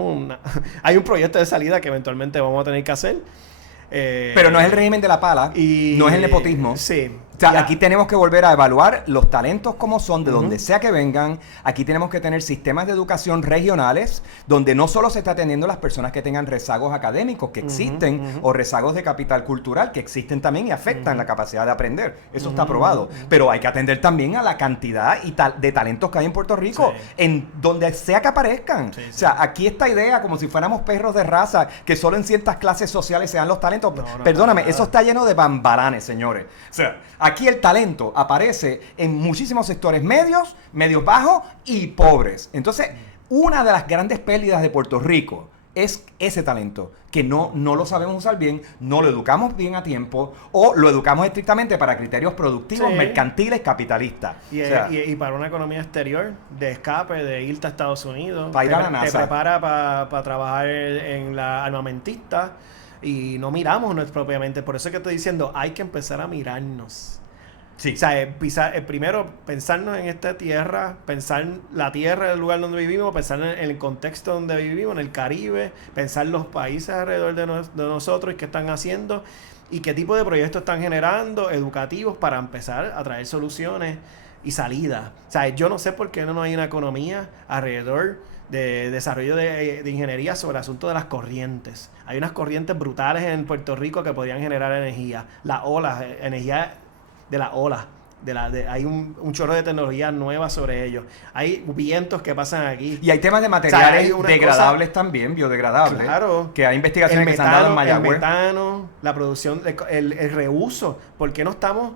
hay un proyecto de salida que eventualmente vamos a tener que hacer. Pero no es el régimen de la pala, no es el nepotismo. Sí. O sea, aquí tenemos que volver a evaluar los talentos como son, de donde sea que vengan. Aquí tenemos que tener sistemas de educación regionales, donde no solo se está atendiendo a las personas que tengan rezagos académicos, que existen, o rezagos de capital cultural, que existen también y afectan la capacidad de aprender. Eso está probado. Pero hay que atender también a la cantidad de talentos que hay en Puerto Rico, en donde sea que aparezcan. O sea, aquí esta idea, como si fuéramos perros de raza, que solo en ciertas clases sociales sean los talentos. Perdóname, eso está lleno de bambalanes, señores. O sea, aquí el talento aparece en muchísimos sectores medios bajos y pobres. Entonces, una de las grandes pérdidas de Puerto Rico, es ese talento, que no lo sabemos usar bien, no lo educamos bien a tiempo o lo educamos estrictamente para criterios productivos, Sí. mercantiles, capitalistas. Y, O sea, y para una economía exterior, de escape, de irte a Estados Unidos, Pa' ir a la te NASA. prepara para trabajar en la armamentista y no miramos propiamente. Por eso es que estoy diciendo, hay que empezar a mirarnos. sí. O sea, primero pensarnos en esta tierra, pensar la tierra, el lugar donde vivimos, pensar en el contexto donde vivimos, en el Caribe, pensar los países alrededor de nosotros y qué están haciendo y qué tipo de proyectos están generando, educativos, para empezar a traer soluciones y salidas. O sea, yo no sé por qué no hay una economía alrededor de desarrollo de ingeniería sobre el asunto de las corrientes. Hay unas corrientes brutales en Puerto Rico que podrían generar energía. Las olas, energía de la ola. Hay un chorro de tecnología nueva sobre ellos. Hay vientos que pasan aquí. Y hay temas de materiales hay una degradables también, biodegradables. Claro. Que hay investigaciones que se han dado en El Mayagüez. metano, la producción, el reuso. ¿Por qué no estamos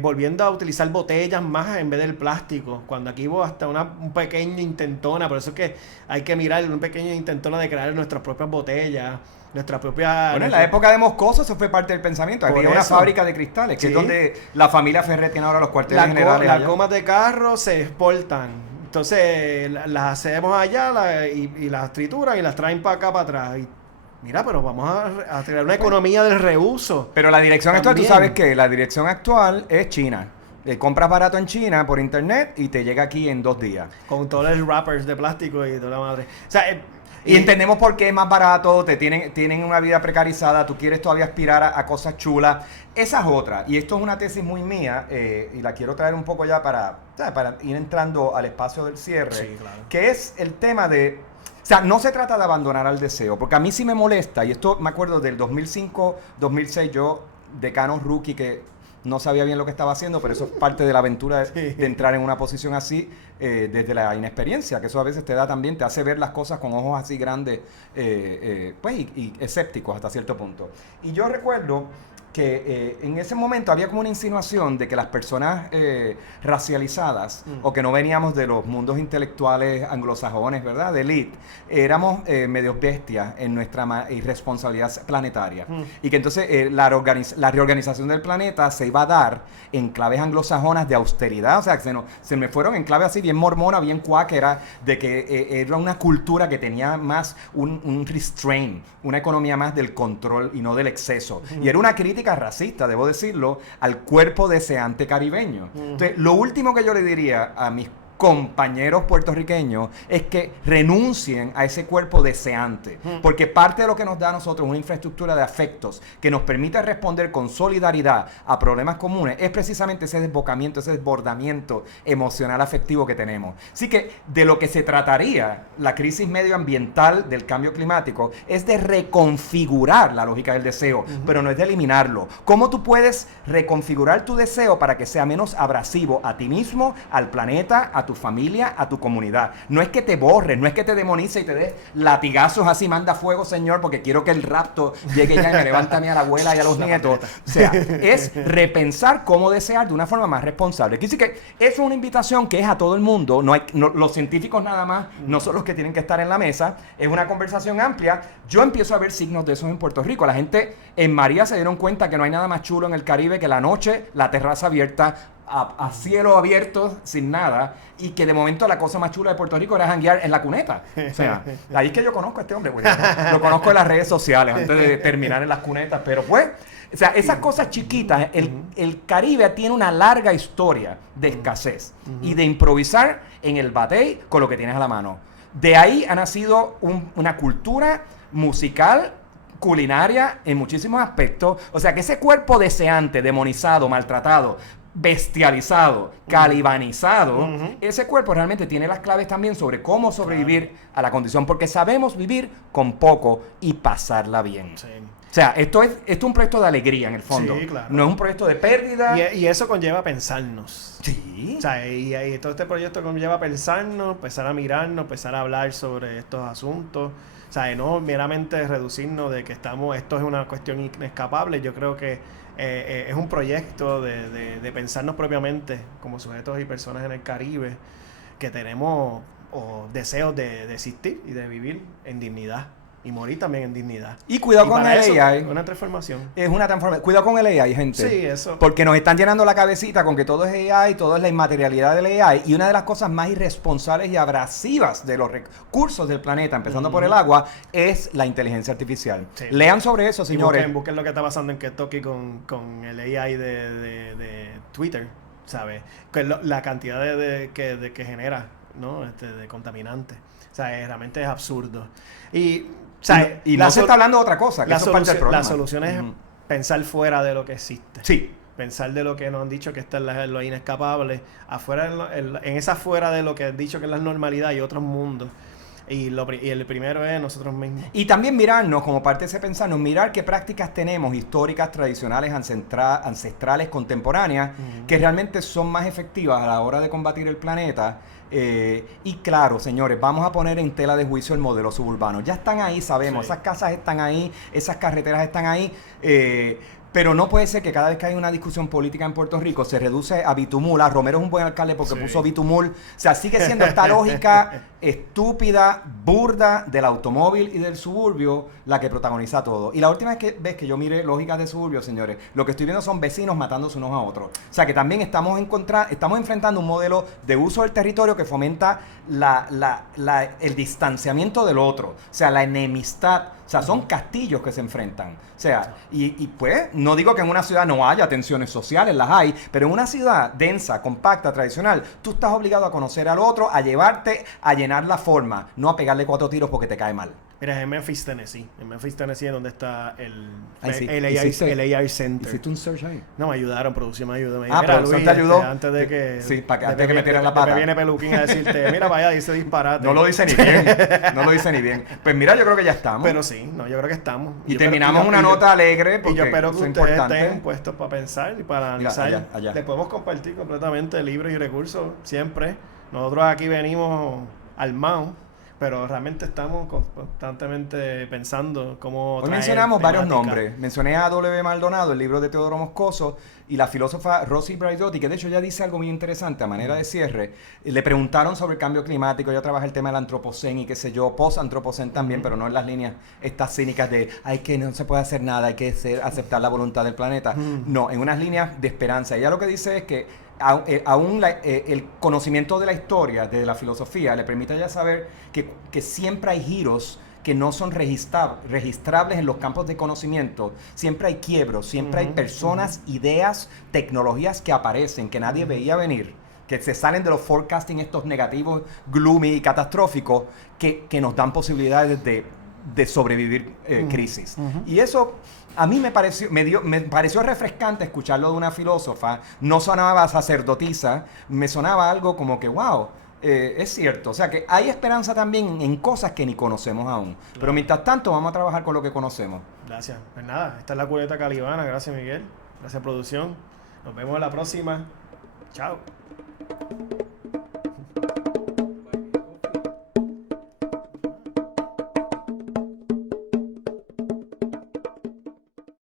volviendo a utilizar botellas más en vez del plástico? Cuando aquí hubo hasta un pequeño intentona. Por eso es que hay que mirar un pequeño intentona de crear nuestras propias botellas. Nuestra propia... Bueno, en la época de Moscoso eso fue parte del pensamiento. Por Había una eso. fábrica de cristales, que Sí. es donde la familia Ferrer tiene ahora los cuarteles generales. Las allá. gomas de carro se exportan. Entonces las hacemos allá y las trituran y las traen para acá, para atrás. Y mira, pero vamos a crear una economía del reuso. Pero la dirección actual, tú También. sabes que la dirección actual es China. Compras barato en China por internet y te llega aquí en 2 días. Con todos los wrappers de plástico y toda la madre. O sea, Y entendemos por qué es más barato, tienen una vida precarizada, tú quieres todavía aspirar a cosas chulas. Esa es otra, y esto es una tesis muy mía, y la quiero traer un poco ya para ir entrando al espacio del cierre, Sí, claro. que es el tema de... O sea, no se trata de abandonar al deseo, porque a mí sí me molesta, y esto me acuerdo del 2005, 2006, yo, decano rookie, que no sabía bien lo que estaba haciendo, pero eso es parte de la aventura de entrar en una posición así desde la inexperiencia, que eso a veces te da también, te hace ver las cosas con ojos así grandes, pues y escépticos hasta cierto punto. Y yo recuerdo que en ese momento había como una insinuación de que las personas racializadas o que no veníamos de los mundos intelectuales anglosajones, ¿verdad? De elite, éramos medios bestias en nuestra irresponsabilidad planetaria. Y que entonces la reorganización del planeta se iba a dar en claves anglosajonas de austeridad. O sea, que se me fueron en clave así bien mormona, bien cuáquera, de que era una cultura que tenía más un restraint, una economía más del control y no del exceso. Y era una crítica racista, debo decirlo, al cuerpo deseante caribeño. Entonces, lo último que yo le diría a mis compañeros puertorriqueños es que renuncien a ese cuerpo deseante, porque parte de lo que nos da a nosotros una infraestructura de afectos que nos permite responder con solidaridad a problemas comunes es precisamente ese desbocamiento, ese desbordamiento emocional afectivo que tenemos. Así que de lo que se trataría la crisis medioambiental del cambio climático es de reconfigurar la lógica del deseo, pero no es de eliminarlo. ¿Cómo tú puedes reconfigurar tu deseo para que sea menos abrasivo a ti mismo, al planeta, a tu familia, a tu comunidad? No es que te borres, no es que te demonice y te des latigazos así, manda fuego, señor, porque quiero que el rapto llegue ya y me levante a mí, a la abuela y a los nietos. O sea, es repensar cómo desear de una forma más responsable. Quiere decir que eso es una invitación que es a todo el mundo, los científicos nada más, no son los que tienen que estar en la mesa, es una conversación amplia. Yo empiezo a ver signos de eso en Puerto Rico. La gente en María se dieron cuenta que no hay nada más chulo en el Caribe que la noche, la terraza abierta, a cielo abierto, sin nada, y que de momento la cosa más chula de Puerto Rico era janguear en la cuneta. O sea, ahí es que yo conozco a este hombre, güey. Lo conozco en las redes sociales antes de terminar en las cunetas, pero pues, o sea, esas cosas chiquitas, el Caribe tiene una larga historia de escasez y de improvisar en el batey con lo que tienes a la mano. De ahí ha nacido una cultura musical, culinaria, en muchísimos aspectos. O sea, que ese cuerpo deseante, demonizado, maltratado, bestializado, calibanizado, ese cuerpo realmente tiene las claves también sobre cómo sobrevivir a la condición, porque sabemos vivir con poco y pasarla bien. Sí. O sea, esto es un proyecto de alegría en el fondo. Sí, claro. No es un proyecto de pérdida. Y eso conlleva pensarnos. Sí. O sea, y todo este proyecto conlleva pensarnos, empezar a mirarnos, empezar a hablar sobre estos asuntos. O sea, no meramente reducirnos de que esto es una cuestión inescapable. Yo creo que es un proyecto de pensarnos propiamente como sujetos y personas en el Caribe, que tenemos o deseos de existir y de vivir en dignidad. Y morir también en dignidad. Y cuidado con para el eso, AI. una transformación. Es una transformación. Cuidado con el AI, gente. Sí, eso. Porque nos están llenando la cabecita con que todo es AI, todo es la inmaterialidad del AI. Y una de las cosas más irresponsables y abrasivas de los recursos del planeta, empezando por el agua, es la inteligencia artificial. Sí. Lean sobre eso, Y señores. busquen lo que está pasando en Kentucky con el AI de Twitter, ¿sabes? La cantidad que genera, ¿no? De contaminantes. O sea, realmente es absurdo. Y, o sea, Y no se está hablando de otra cosa, que eso es parte del problema. la solución es pensar fuera de lo que existe. Sí. Pensar de lo que nos han dicho que está en lo inescapable. Afuera, en esa fuera de lo que han dicho que es la normalidad y otros mundos. Y el primero es nosotros mismos. Y también mirarnos, como parte de ese pensarnos, mirar qué prácticas tenemos históricas, tradicionales, ancestrales, contemporáneas, que realmente son más efectivas a la hora de combatir el planeta. Y claro, señores, vamos a poner en tela de juicio el modelo suburbano. Ya están ahí, sabemos, Sí. esas casas están ahí, esas carreteras están ahí. Pero no puede ser que cada vez que hay una discusión política en Puerto Rico se reduce a Bitumul. Romero es un buen alcalde porque puso Bitumul. O sea, sigue siendo esta lógica estúpida, burda del automóvil y del suburbio la que protagoniza todo. Y la última vez que yo mire lógicas de suburbio, señores, lo que estoy viendo son vecinos matándose unos a otros. O sea, que también estamos enfrentando un modelo de uso del territorio que fomenta el distanciamiento del otro. O sea, la enemistad. O sea, son castillos que se enfrentan. O sea, y pues, no digo que en una ciudad no haya tensiones sociales, las hay, pero en una ciudad densa, compacta, tradicional, tú estás obligado a conocer al otro, a llevarte, a llenar la forma, no a pegarle 4 tiros porque te cae mal. Mira, es en Memphis, Tennessee. En Memphis, Tennessee es donde está el AI Center. ¿Hiciste un search ahí? No, me ayudaron, producción me ayudó. Ah, producción te ayudó. Antes de que... Sí, antes de que me tiras la pata. pata. Me viene Peluquín a decirte, mira, vaya, dice disparate. No lo dice ni bien. No lo dice ni bien. Pues mira, yo creo que ya estamos. Pero sí, no, yo creo que estamos. Y terminamos una nota alegre porque y yo espero que eso es ustedes importante. estén puestos para pensar y para analizar. Mira, allá. Les podemos compartir completamente libros y recursos, siempre. Nosotros aquí venimos armados, pero realmente estamos constantemente pensando cómo Hoy traer mencionamos varios temática. nombres. Mencioné a W. Maldonado, el libro de Teodoro Moscoso, y la filósofa Rosie Braidotti, que de hecho ya dice algo muy interesante a manera de cierre. Le preguntaron sobre el cambio climático, ella trabaja el tema del antropoceno y qué sé yo, post-antropoceno también, pero no en las líneas estas cínicas de hay que no se puede hacer nada, hay que aceptar la voluntad del planeta. No, en unas líneas de esperanza. Ella lo que dice es que aún el conocimiento de la historia, de la filosofía, le permite ya saber que siempre hay giros que no son registrables en los campos de conocimiento. Siempre hay quiebros, siempre hay personas, ideas, tecnologías que aparecen, que nadie veía venir, que se salen de los forecasting estos negativos, gloomy y catastróficos, que nos dan posibilidades de sobrevivir crisis. Y eso a mí me pareció refrescante escucharlo de una filósofa. No sonaba sacerdotisa, me sonaba algo como que wow, es cierto. O sea que hay esperanza también en cosas que ni conocemos aún. Claro. Pero mientras tanto vamos a trabajar con lo que conocemos. Gracias. Pues nada, esta es la Cuneta Calibana. Gracias, Miguel. Gracias, producción. Nos vemos en la próxima. Chao.